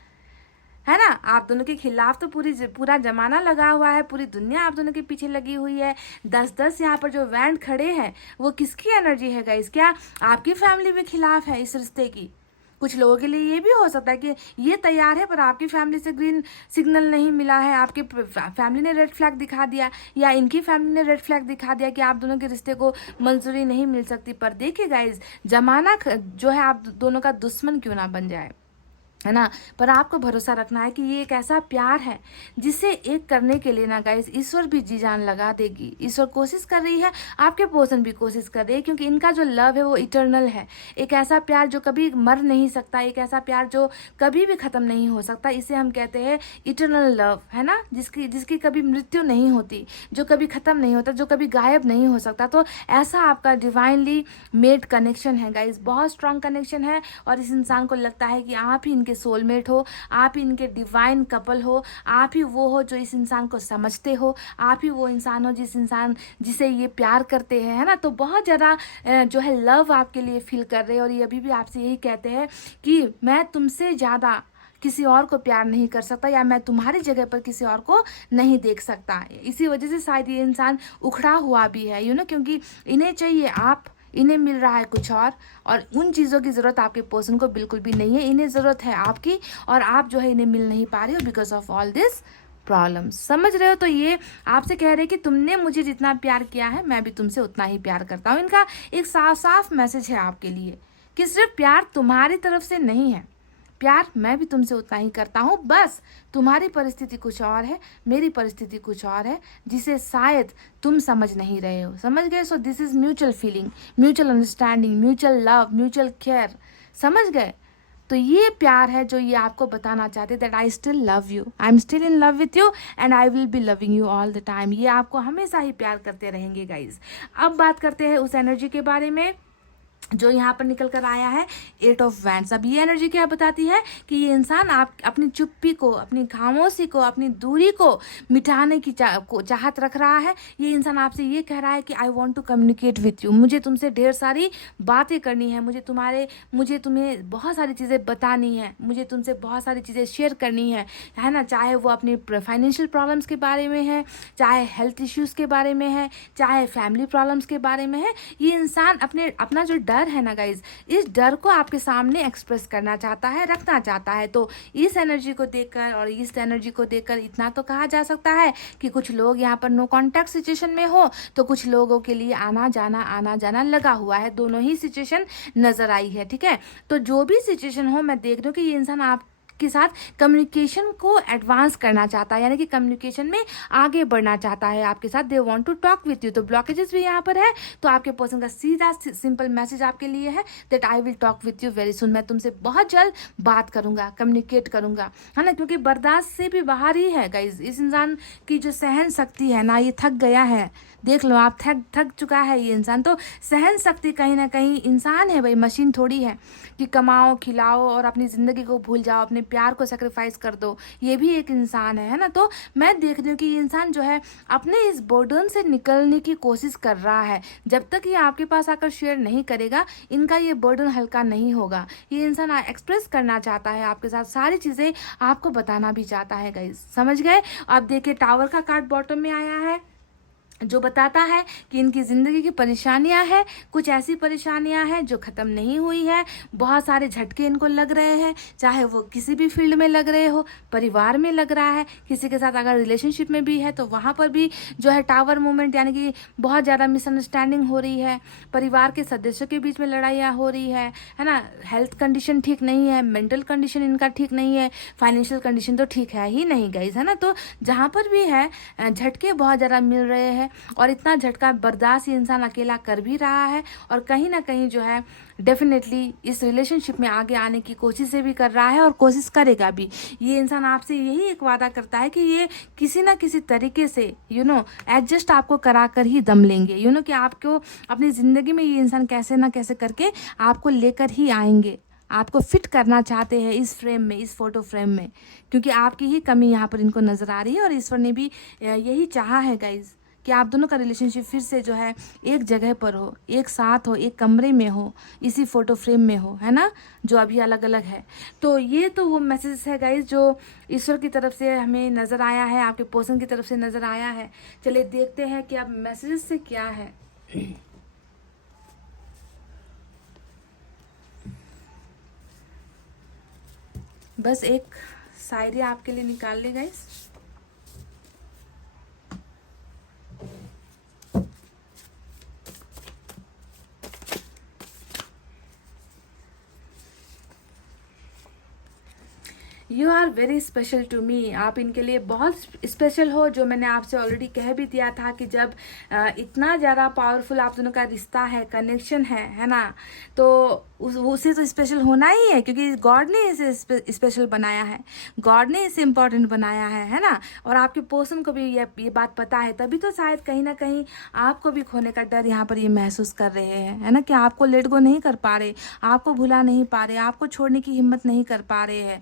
है ना। आप दोनों के खिलाफ तो पूरा जमाना लगा हुआ है, पूरी दुनिया आप दोनों के पीछे लगी हुई है। 10-10 यहाँ पर जो वैंड खड़े हैं वो किसकी एनर्जी है गाइस? क्या आपकी फैमिली भी खिलाफ है इस रिश्ते की? कुछ लोगों के लिए ये भी हो सकता है कि ये तैयार है पर आपकी फैमिली से ग्रीन सिग्नल नहीं मिला है, आपकी फैमिली ने रेड फ्लैग दिखा दिया, या इनकी फैमिली ने रेड फ्लैग दिखा दिया कि आप दोनों के रिश्ते को मंजूरी नहीं मिल सकती। पर देखिए गाइज, जमाना जो है आप दोनों का दुश्मन क्यों ना बन जाए, है ना। पर आपको भरोसा रखना है कि ये एक ऐसा प्यार है जिसे एक करने के लिए ना गाइस ईश्वर भी जी जान लगा देगी। ईश्वर कोशिश कर रही है, आपके पर्सन भी कोशिश कर रही है, क्योंकि इनका जो लव है वो इटर्नल है। एक ऐसा प्यार जो कभी मर नहीं सकता, एक ऐसा प्यार जो कभी भी खत्म नहीं हो सकता, इसे हम कहते हैं इटर्नल लव, है ना। जिसकी कभी मृत्यु नहीं होती, जो कभी खत्म नहीं होता, जो कभी गायब नहीं हो सकता। तो ऐसा आपका डिवाइनली मेड कनेक्शन है गाइस, बहुत स्ट्रांग कनेक्शन है। और इस इंसान को लगता है कि आप ही इनके सोलमेट हो, आप ही इनके डिवाइन कपल हो, आप ही वो हो जो इस इंसान को समझते हो, आप ही वो इंसान हो जिसे ये प्यार करते हैं, है ना। तो बहुत ज़्यादा जो है लव आपके लिए फील कर रहे हैं, और ये अभी भी आपसे यही कहते हैं कि मैं तुमसे ज़्यादा किसी और को प्यार नहीं कर सकता, या मैं तुम्हारी जगह पर किसी और को नहीं देख सकता। इसी वजह से शायद ये इंसान उखड़ा हुआ भी है क्योंकि इन्हें चाहिए आप, इन्हें मिल रहा है कुछ और उन चीज़ों की ज़रूरत आपके पर्सन को बिल्कुल भी नहीं है। इन्हें ज़रूरत है आपकी, और आप जो है इन्हें मिल नहीं पा रहे हो because of all this problems, समझ रहे हो। तो ये आपसे कह रहे हैं कि तुमने मुझे जितना प्यार किया है मैं भी तुमसे उतना ही प्यार करता हूँ। इनका एक साफ साफ मैसेज है आपके लिए कि सिर्फ प्यार तुम्हारी तरफ से नहीं है, प्यार मैं भी तुमसे उतना ही करता हूँ, बस तुम्हारी परिस्थिति कुछ और है, मेरी परिस्थिति कुछ और है, जिसे शायद तुम समझ नहीं रहे हो। समझ गए? So this is mutual feeling, mutual understanding, mutual love, mutual care, समझ गए। तो ये प्यार है जो ये आपको बताना चाहते, that I still love you, I am still in love with you and I will be loving you all the time. ये आपको हमेशा ही प्यार करते रहेंगे गाइज। अब बात करते हैं उस एनर्जी के बारे में जो यहाँ पर निकल कर आया है 8 ऑफ वैंड्स। अब ये एनर्जी क्या बताती है कि ये इंसान आप अपनी चुप्पी को, अपनी खामोशी को, अपनी दूरी को मिटाने की चाहत रख रहा है। ये इंसान आपसे ये कह रहा है कि I want to communicate with you, मुझे तुमसे ढेर सारी बातें करनी है, मुझे तुम्हें बहुत सारी चीज़ें बतानी है, मुझे तुमसे बहुत सारी चीज़ें शेयर करनी है ना। चाहे वो अपनी फाइनेंशियल प्रॉब्लम्स के बारे में है, चाहे हेल्थ इश्यूज़ के बारे में है, चाहे फैमिली प्रॉब्लम्स के बारे में है। ये इंसान अपना जो डर है ना गाइज, इस डर को आपके सामने एक्सप्रेस करना चाहता है, रखना चाहता है। तो इस एनर्जी को देखकर और इस एनर्जी को देखकर इतना तो कहा जा सकता है कि कुछ लोग यहाँ पर नो कॉन्टैक्ट सिचुएशन में हो, तो कुछ लोगों के लिए आना जाना लगा हुआ है। दोनों ही सिचुएशन नजर आई है, ठीक है। तो जो भी सिचुएशन हो, मैं देख रही हूँ कि ये इंसान आप के साथ कम्युनिकेशन को एडवांस करना चाहता है, यानी कि कम्युनिकेशन में आगे बढ़ना चाहता है आपके साथ। They want to talk with you. तो ब्लॉकेजेस भी यहाँ पर है, तो आपके पर्सन का सीधा सिंपल मैसेज आपके लिए है that I will talk with you very soon. मैं तुमसे बहुत जल्द बात करूंगा, कम्युनिकेट करूंगा, है ना। क्योंकि बर्दाश्त से भी बाहर ही है गाइज। इस इंसान की जो सहन शक्ति है ना, ये थक गया है। देख लो आप, थक चुका है ये इंसान। तो सहन शक्ति कहीं ना कहीं, इंसान है भाई, मशीन थोड़ी है कि कमाओ खिलाओ और अपनी ज़िंदगी को भूल जाओ, अपने प्यार को सेक्रीफाइस कर दो। ये भी एक इंसान है ना। तो मैं देख रही हूँ कि ये इंसान जो है अपने इस बर्डन से निकलने की कोशिश कर रहा है। जब तक ये आपके पास आकर शेयर नहीं करेगा, इनका ये बर्डन हल्का नहीं होगा। ये इंसान एक्सप्रेस करना चाहता है आपके साथ, सारी चीज़ें आपको बताना भी चाहता है गाइस, समझ गए। अब देखिए टावर का कार्ड बॉटम में आया है, जो बताता है कि इनकी ज़िंदगी की परेशानियां हैं, कुछ ऐसी परेशानियां हैं जो ख़त्म नहीं हुई है। बहुत सारे झटके इनको लग रहे हैं, चाहे वो किसी भी फील्ड में लग रहे हो, परिवार में लग रहा है, किसी के साथ अगर रिलेशनशिप में भी है तो वहाँ पर भी जो है टावर मूवमेंट, यानी कि बहुत ज़्यादा मिसअंडरस्टैंडिंग हो रही है, परिवार के सदस्यों के बीच में लड़ाइयाँ हो रही है ना। हेल्थ कंडीशन ठीक नहीं है, मेंटल कंडीशन इनका ठीक नहीं है, फाइनेंशियल कंडीशन तो ठीक है ही नहीं गाइज, है ना। तो जहाँ पर भी है झटके बहुत ज़्यादा मिल रहे हैं, और इतना झटका बर्दाश्त ये इंसान अकेला कर भी रहा है, और कहीं ना कहीं जो है डेफिनेटली इस रिलेशनशिप में आगे आने की कोशिशें भी कर रहा है और कोशिश करेगा भी। ये इंसान आपसे यही एक वादा करता है कि ये किसी ना किसी तरीके से एडजस्ट आपको करा कर ही दम लेंगे, कि आपको अपनी ज़िंदगी में ये इंसान कैसे ना कैसे करके आपको लेकर ही आएंगे। आपको फिट करना चाहते हैं इस फ्रेम में, इस फोटो फ्रेम में, क्योंकि आपकी ही कमी यहाँ पर इनको नज़र आ रही है। और ईश्वर ने भी यही चाहा है गाइज कि आप दोनों का रिलेशनशिप फिर से जो है एक जगह पर हो, एक साथ हो, एक कमरे में हो, इसी फोटो फ्रेम में हो, है ना, जो अभी अलग अलग है। तो ये तो वो मैसेज है गाइज जो ईश्वर की तरफ से हमें नज़र आया है, आपके पर्सन की तरफ से नज़र आया है। चलिए देखते हैं कि अब मैसेज से क्या है। बस एक शायरी आपके लिए निकाल ले guys. You are very special to me. आप इनके लिए बहुत स्पेशल हो, जो मैंने आपसे ऑलरेडी कह भी दिया था कि जब इतना ज़्यादा पावरफुल आप दोनों का रिश्ता है, कनेक्शन है ना, तो उसे तो स्पेशल होना ही है, क्योंकि गॉड ने इसे स्पेशल बनाया है, गॉड ने इसे इम्पोर्टेंट बनाया है ना। और आपके पर्सन को भी ये बात पता है, तभी तो शायद कहीं ना कहीं आपको भी खोने का डर यहाँ पर ये महसूस कर रहे हैं, है ना, कि आपको लेट गो नहीं कर पा रहे, आपको भुला नहीं पा रहे, आपको छोड़ने की हिम्मत नहीं कर पा रहे हैं।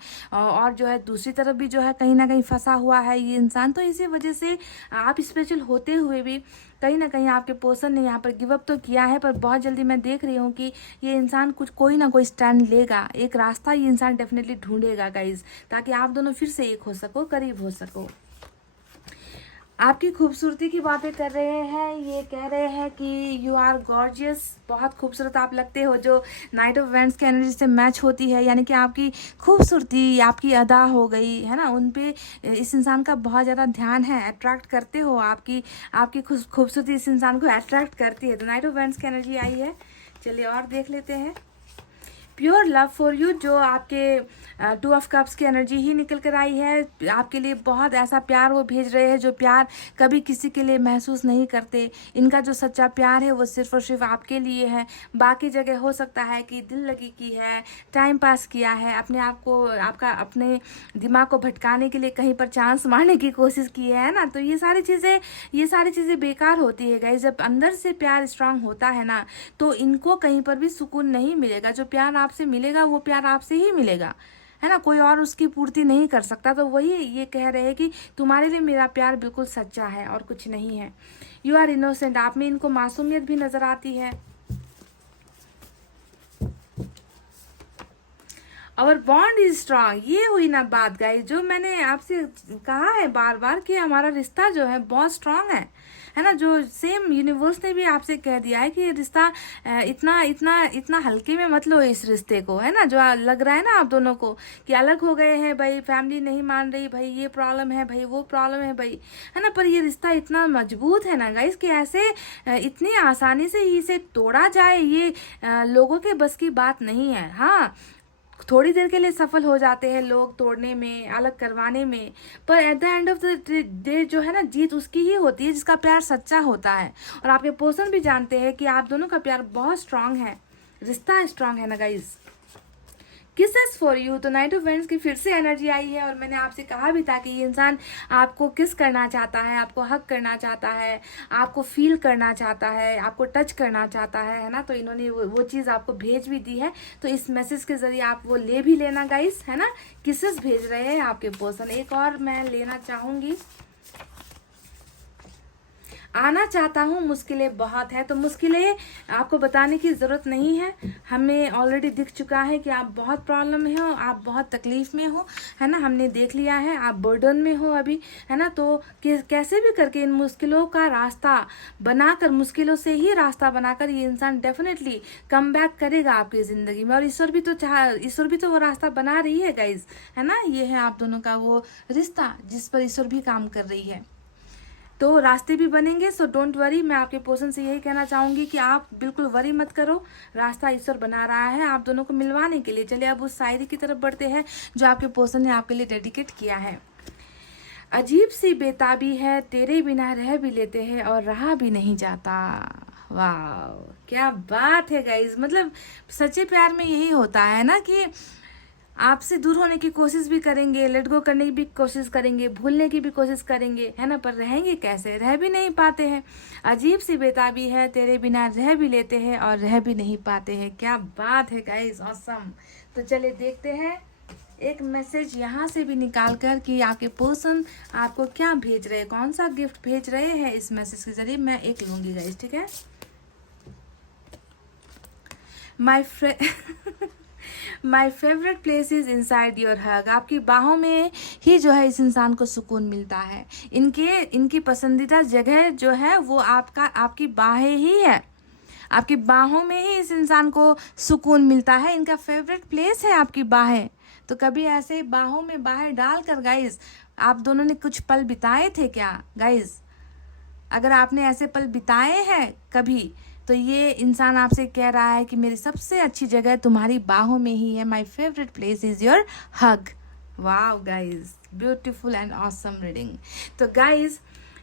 और जो है दूसरी तरफ भी जो है कहीं ना कहीं फंसा हुआ है ये इंसान। तो इसी वजह से आप स्पेशल होते हुए भी कहीं ना कहीं आपके पर्सन ने यहाँ पर गिव अप तो किया है, पर बहुत जल्दी मैं देख रही हूँ कि ये इंसान कोई ना कोई स्टैंड लेगा, एक रास्ता ये इंसान डेफिनेटली ढूंढेगा गाइज, ताकि आप दोनों फिर से एक हो सको, करीब हो सको। आपकी खूबसूरती की बातें कर रहे हैं, ये कह रहे हैं कि यू आर गॉर्जियस, बहुत खूबसूरत आप लगते हो, जो नाइट ऑफ वेंट्स की एनर्जी से मैच होती है। यानी कि आपकी खूबसूरती, आपकी अदा हो गई है ना, उन पे इस इंसान का बहुत ज़्यादा ध्यान है, अट्रैक्ट करते हो, आपकी खूबसूरती इस इंसान को अट्रैक्ट करती है। तो नाइट ऑफ वेंट्स की एनर्जी आई है। चलिए और देख लेते हैं। प्योर लव फॉर यू, जो आपके 2 ऑफ कप्स की एनर्जी ही निकल कर आई है। आपके लिए बहुत ऐसा प्यार वो भेज रहे हैं जो प्यार कभी किसी के लिए महसूस नहीं करते। इनका जो सच्चा प्यार है वो सिर्फ और सिर्फ आपके लिए है। बाकी जगह हो सकता है कि दिल लगी की है, टाइम पास किया है, अपने आप को अपने दिमाग को भटकाने के लिए कहीं पर चांस मारने की कोशिश की है ना। तो ये सारी चीज़ें बेकार होती है गाइस। जब अंदर से प्यार स्ट्रांग होता है ना, तो इनको कहीं पर भी सुकून नहीं मिलेगा। जो प्यार आपसे मिलेगा वो प्यार आपसे ही मिलेगा, है ना, कोई और उसकी पूर्ति नहीं कर सकता। तो वही ये कह रहे हैं कि तुम्हारे लिए मेरा प्यार बिल्कुल सच्चा है और कुछ नहीं है। यू आर इनोसेंट, आप में इनको मासूमियत भी नजर आती है। और बॉन्ड इज स्ट्रांग, ये हुई ना बात गाइस, जो मैंने आपसे कहा है बार बार कि हमारा रिश्ता जो है बहुत स्ट्रांग है ना। जो सेम यूनिवर्स ने भी आपसे कह दिया है कि ये रिश्ता इतना इतना इतना हल्के में मत लो इस रिश्ते को, है ना। जो लग रहा है ना आप दोनों को कि अलग हो गए हैं भाई, फैमिली नहीं मान रही भाई, ये प्रॉब्लम है भाई, वो प्रॉब्लम है भाई, है ना। पर ये रिश्ता इतना मजबूत है ना गाइस कि ऐसे इतनी आसानी से ही इसे तोड़ा जाए, ये लोगों के बस की बात नहीं है। हाँ, थोड़ी देर के लिए सफल हो जाते हैं लोग तोड़ने में, अलग करवाने में, पर at the end of the day जो है ना, जीत उसकी ही होती है जिसका प्यार सच्चा होता है। और आपके पर्सन भी जानते हैं कि आप दोनों का प्यार बहुत स्ट्रांग है, रिश्ता स्ट्रांग है ना गाइज। किसेस फॉर यू, तो नाइट ऑफ वेंट्स की फिर से एनर्जी आई है। और मैंने आपसे कहा भी था कि ये इंसान आपको किस करना चाहता है, आपको हक करना चाहता है, आपको फील करना चाहता है, आपको टच करना चाहता है ना। तो इन्होंने वो चीज़ आपको भेज भी दी है। तो इस मैसेज के जरिए आप वो ले भी लेना गाइस, है ना। किसेस भेज रहे हैं आपके पर्सन। एक और मैं लेना चाहूँगी, आना चाहता हूँ, मुश्किलें बहुत है। तो मुश्किलें आपको बताने की ज़रूरत नहीं है, हमें ऑलरेडी दिख चुका है कि आप बहुत प्रॉब्लम में हो, आप बहुत तकलीफ़ में हो, है ना। हमने देख लिया है आप बर्डन में हो अभी, है ना। तो कैसे भी करके इन मुश्किलों का रास्ता बनाकर, मुश्किलों से ही रास्ता बनाकर ये इंसान डेफिनेटली कम बैक करेगा आपकी ज़िंदगी में। और ईश्वर भी तो वो रास्ता बना रही है गाइज, है ना। ये है आप दोनों का वो रिश्ता जिस पर ईश्वर भी काम कर रही है। तो रास्ते भी बनेंगे, सो डोंट वरी। मैं आपके पर्सन से यही कहना चाहूँगी कि आप बिल्कुल वरी मत करो, रास्ता ईश्वर बना रहा है आप दोनों को मिलवाने के लिए। चलिए अब उस शायरी की तरफ बढ़ते हैं जो आपके पर्सन ने आपके लिए डेडिकेट किया है। अजीब सी बेताबी है, तेरे बिना रह भी लेते हैं और रहा भी नहीं जाता। वाह, क्या बात है गाइज। मतलब सच्चे प्यार में यही होता है ना कि आपसे दूर होने की कोशिश भी करेंगे, लेट गो करने की भी कोशिश करेंगे, भूलने की भी कोशिश करेंगे, है ना। पर रहेंगे कैसे, रह भी नहीं पाते हैं। अजीब सी बेताबी है, तेरे बिना रह भी लेते हैं और रह भी नहीं पाते हैं। क्या बात है गाइस, ऑसम। तो चलिए देखते हैं एक मैसेज यहाँ से भी निकाल कर कि आपके पर्सन आपको क्या भेज रहे हैं, कौन सा गिफ्ट भेज रहे हैं इस मैसेज के जरिए। मैं एक लूँगी गाइस, ठीक है। My favourite place is inside your hug. आपकी बाहों में ही जो है इस इंसान को सुकून मिलता है। इनकी पसंदीदा जगह जो है वो आपकी बाहें ही है। आपकी बाहों में ही इस इंसान को सुकून मिलता है। इनका फेवरेट प्लेस है आपकी बाहें। तो कभी ऐसे बाहों में बाहें डालकर गाइज आप दोनों ने कुछ पल बिताए थे क्या गाइज? अगर आपने ऐसे पल बिताए हैं कभी, तो ये इंसान आपसे कह रहा है कि मेरी सबसे अच्छी जगह तुम्हारी बाहों में ही है। My favourite place is your hug. Wow guys, beautiful and awesome reading. तो गाइज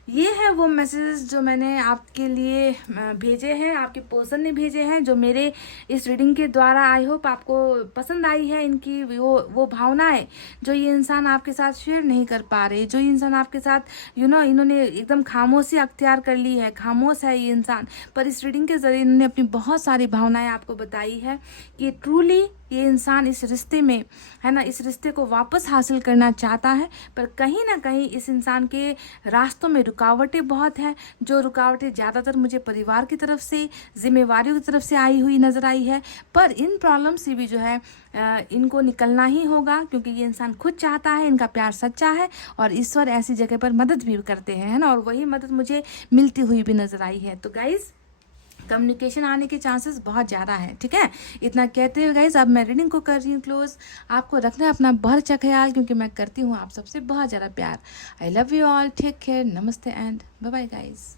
ये है वो मैसेजेस जो मैंने आपके लिए भेजे हैं, आपके पर्सन ने भेजे हैं, जो मेरे इस रीडिंग के द्वारा आई होप आपको पसंद आई है। इनकी वो भावनाएं जो ये इंसान आपके साथ शेयर नहीं कर पा रहे, जो ये इंसान आपके साथ इन्होंने एकदम खामोशी अख्तियार कर ली है, खामोश है ये इंसान। पर इस रीडिंग के जरिए इन्होंने अपनी बहुत सारी भावनाएं आपको बताई है कि ट्रूली ये इंसान इस रिश्ते में, है ना, इस रिश्ते को वापस हासिल करना चाहता है। पर कहीं ना कहीं इस इंसान के रास्तों में रुकावटें बहुत हैं, जो रुकावटें ज़्यादातर मुझे परिवार की तरफ से, जिम्मेवारियों की तरफ से आई हुई नज़र आई है। पर इन प्रॉब्लम से भी जो है इनको निकलना ही होगा, क्योंकि ये इंसान खुद चाहता है, इनका प्यार सच्चा है और ईश्वर ऐसी जगह पर मदद भी करते हैं, है ना। और वही मदद मुझे मिलती हुई भी नज़र आई है। तो गाइज़ कम्युनिकेशन आने के चांसेस बहुत ज़्यादा है, ठीक है। इतना कहते हुए गाइज अब मैं रीडिंग को कर रही हूँ क्लोज। आपको रखना है अपना बहुत अच्छा ख्याल, क्योंकि मैं करती हूँ आप सबसे बहुत ज़्यादा प्यार। I love you all, take care, namaste and bye bye guys.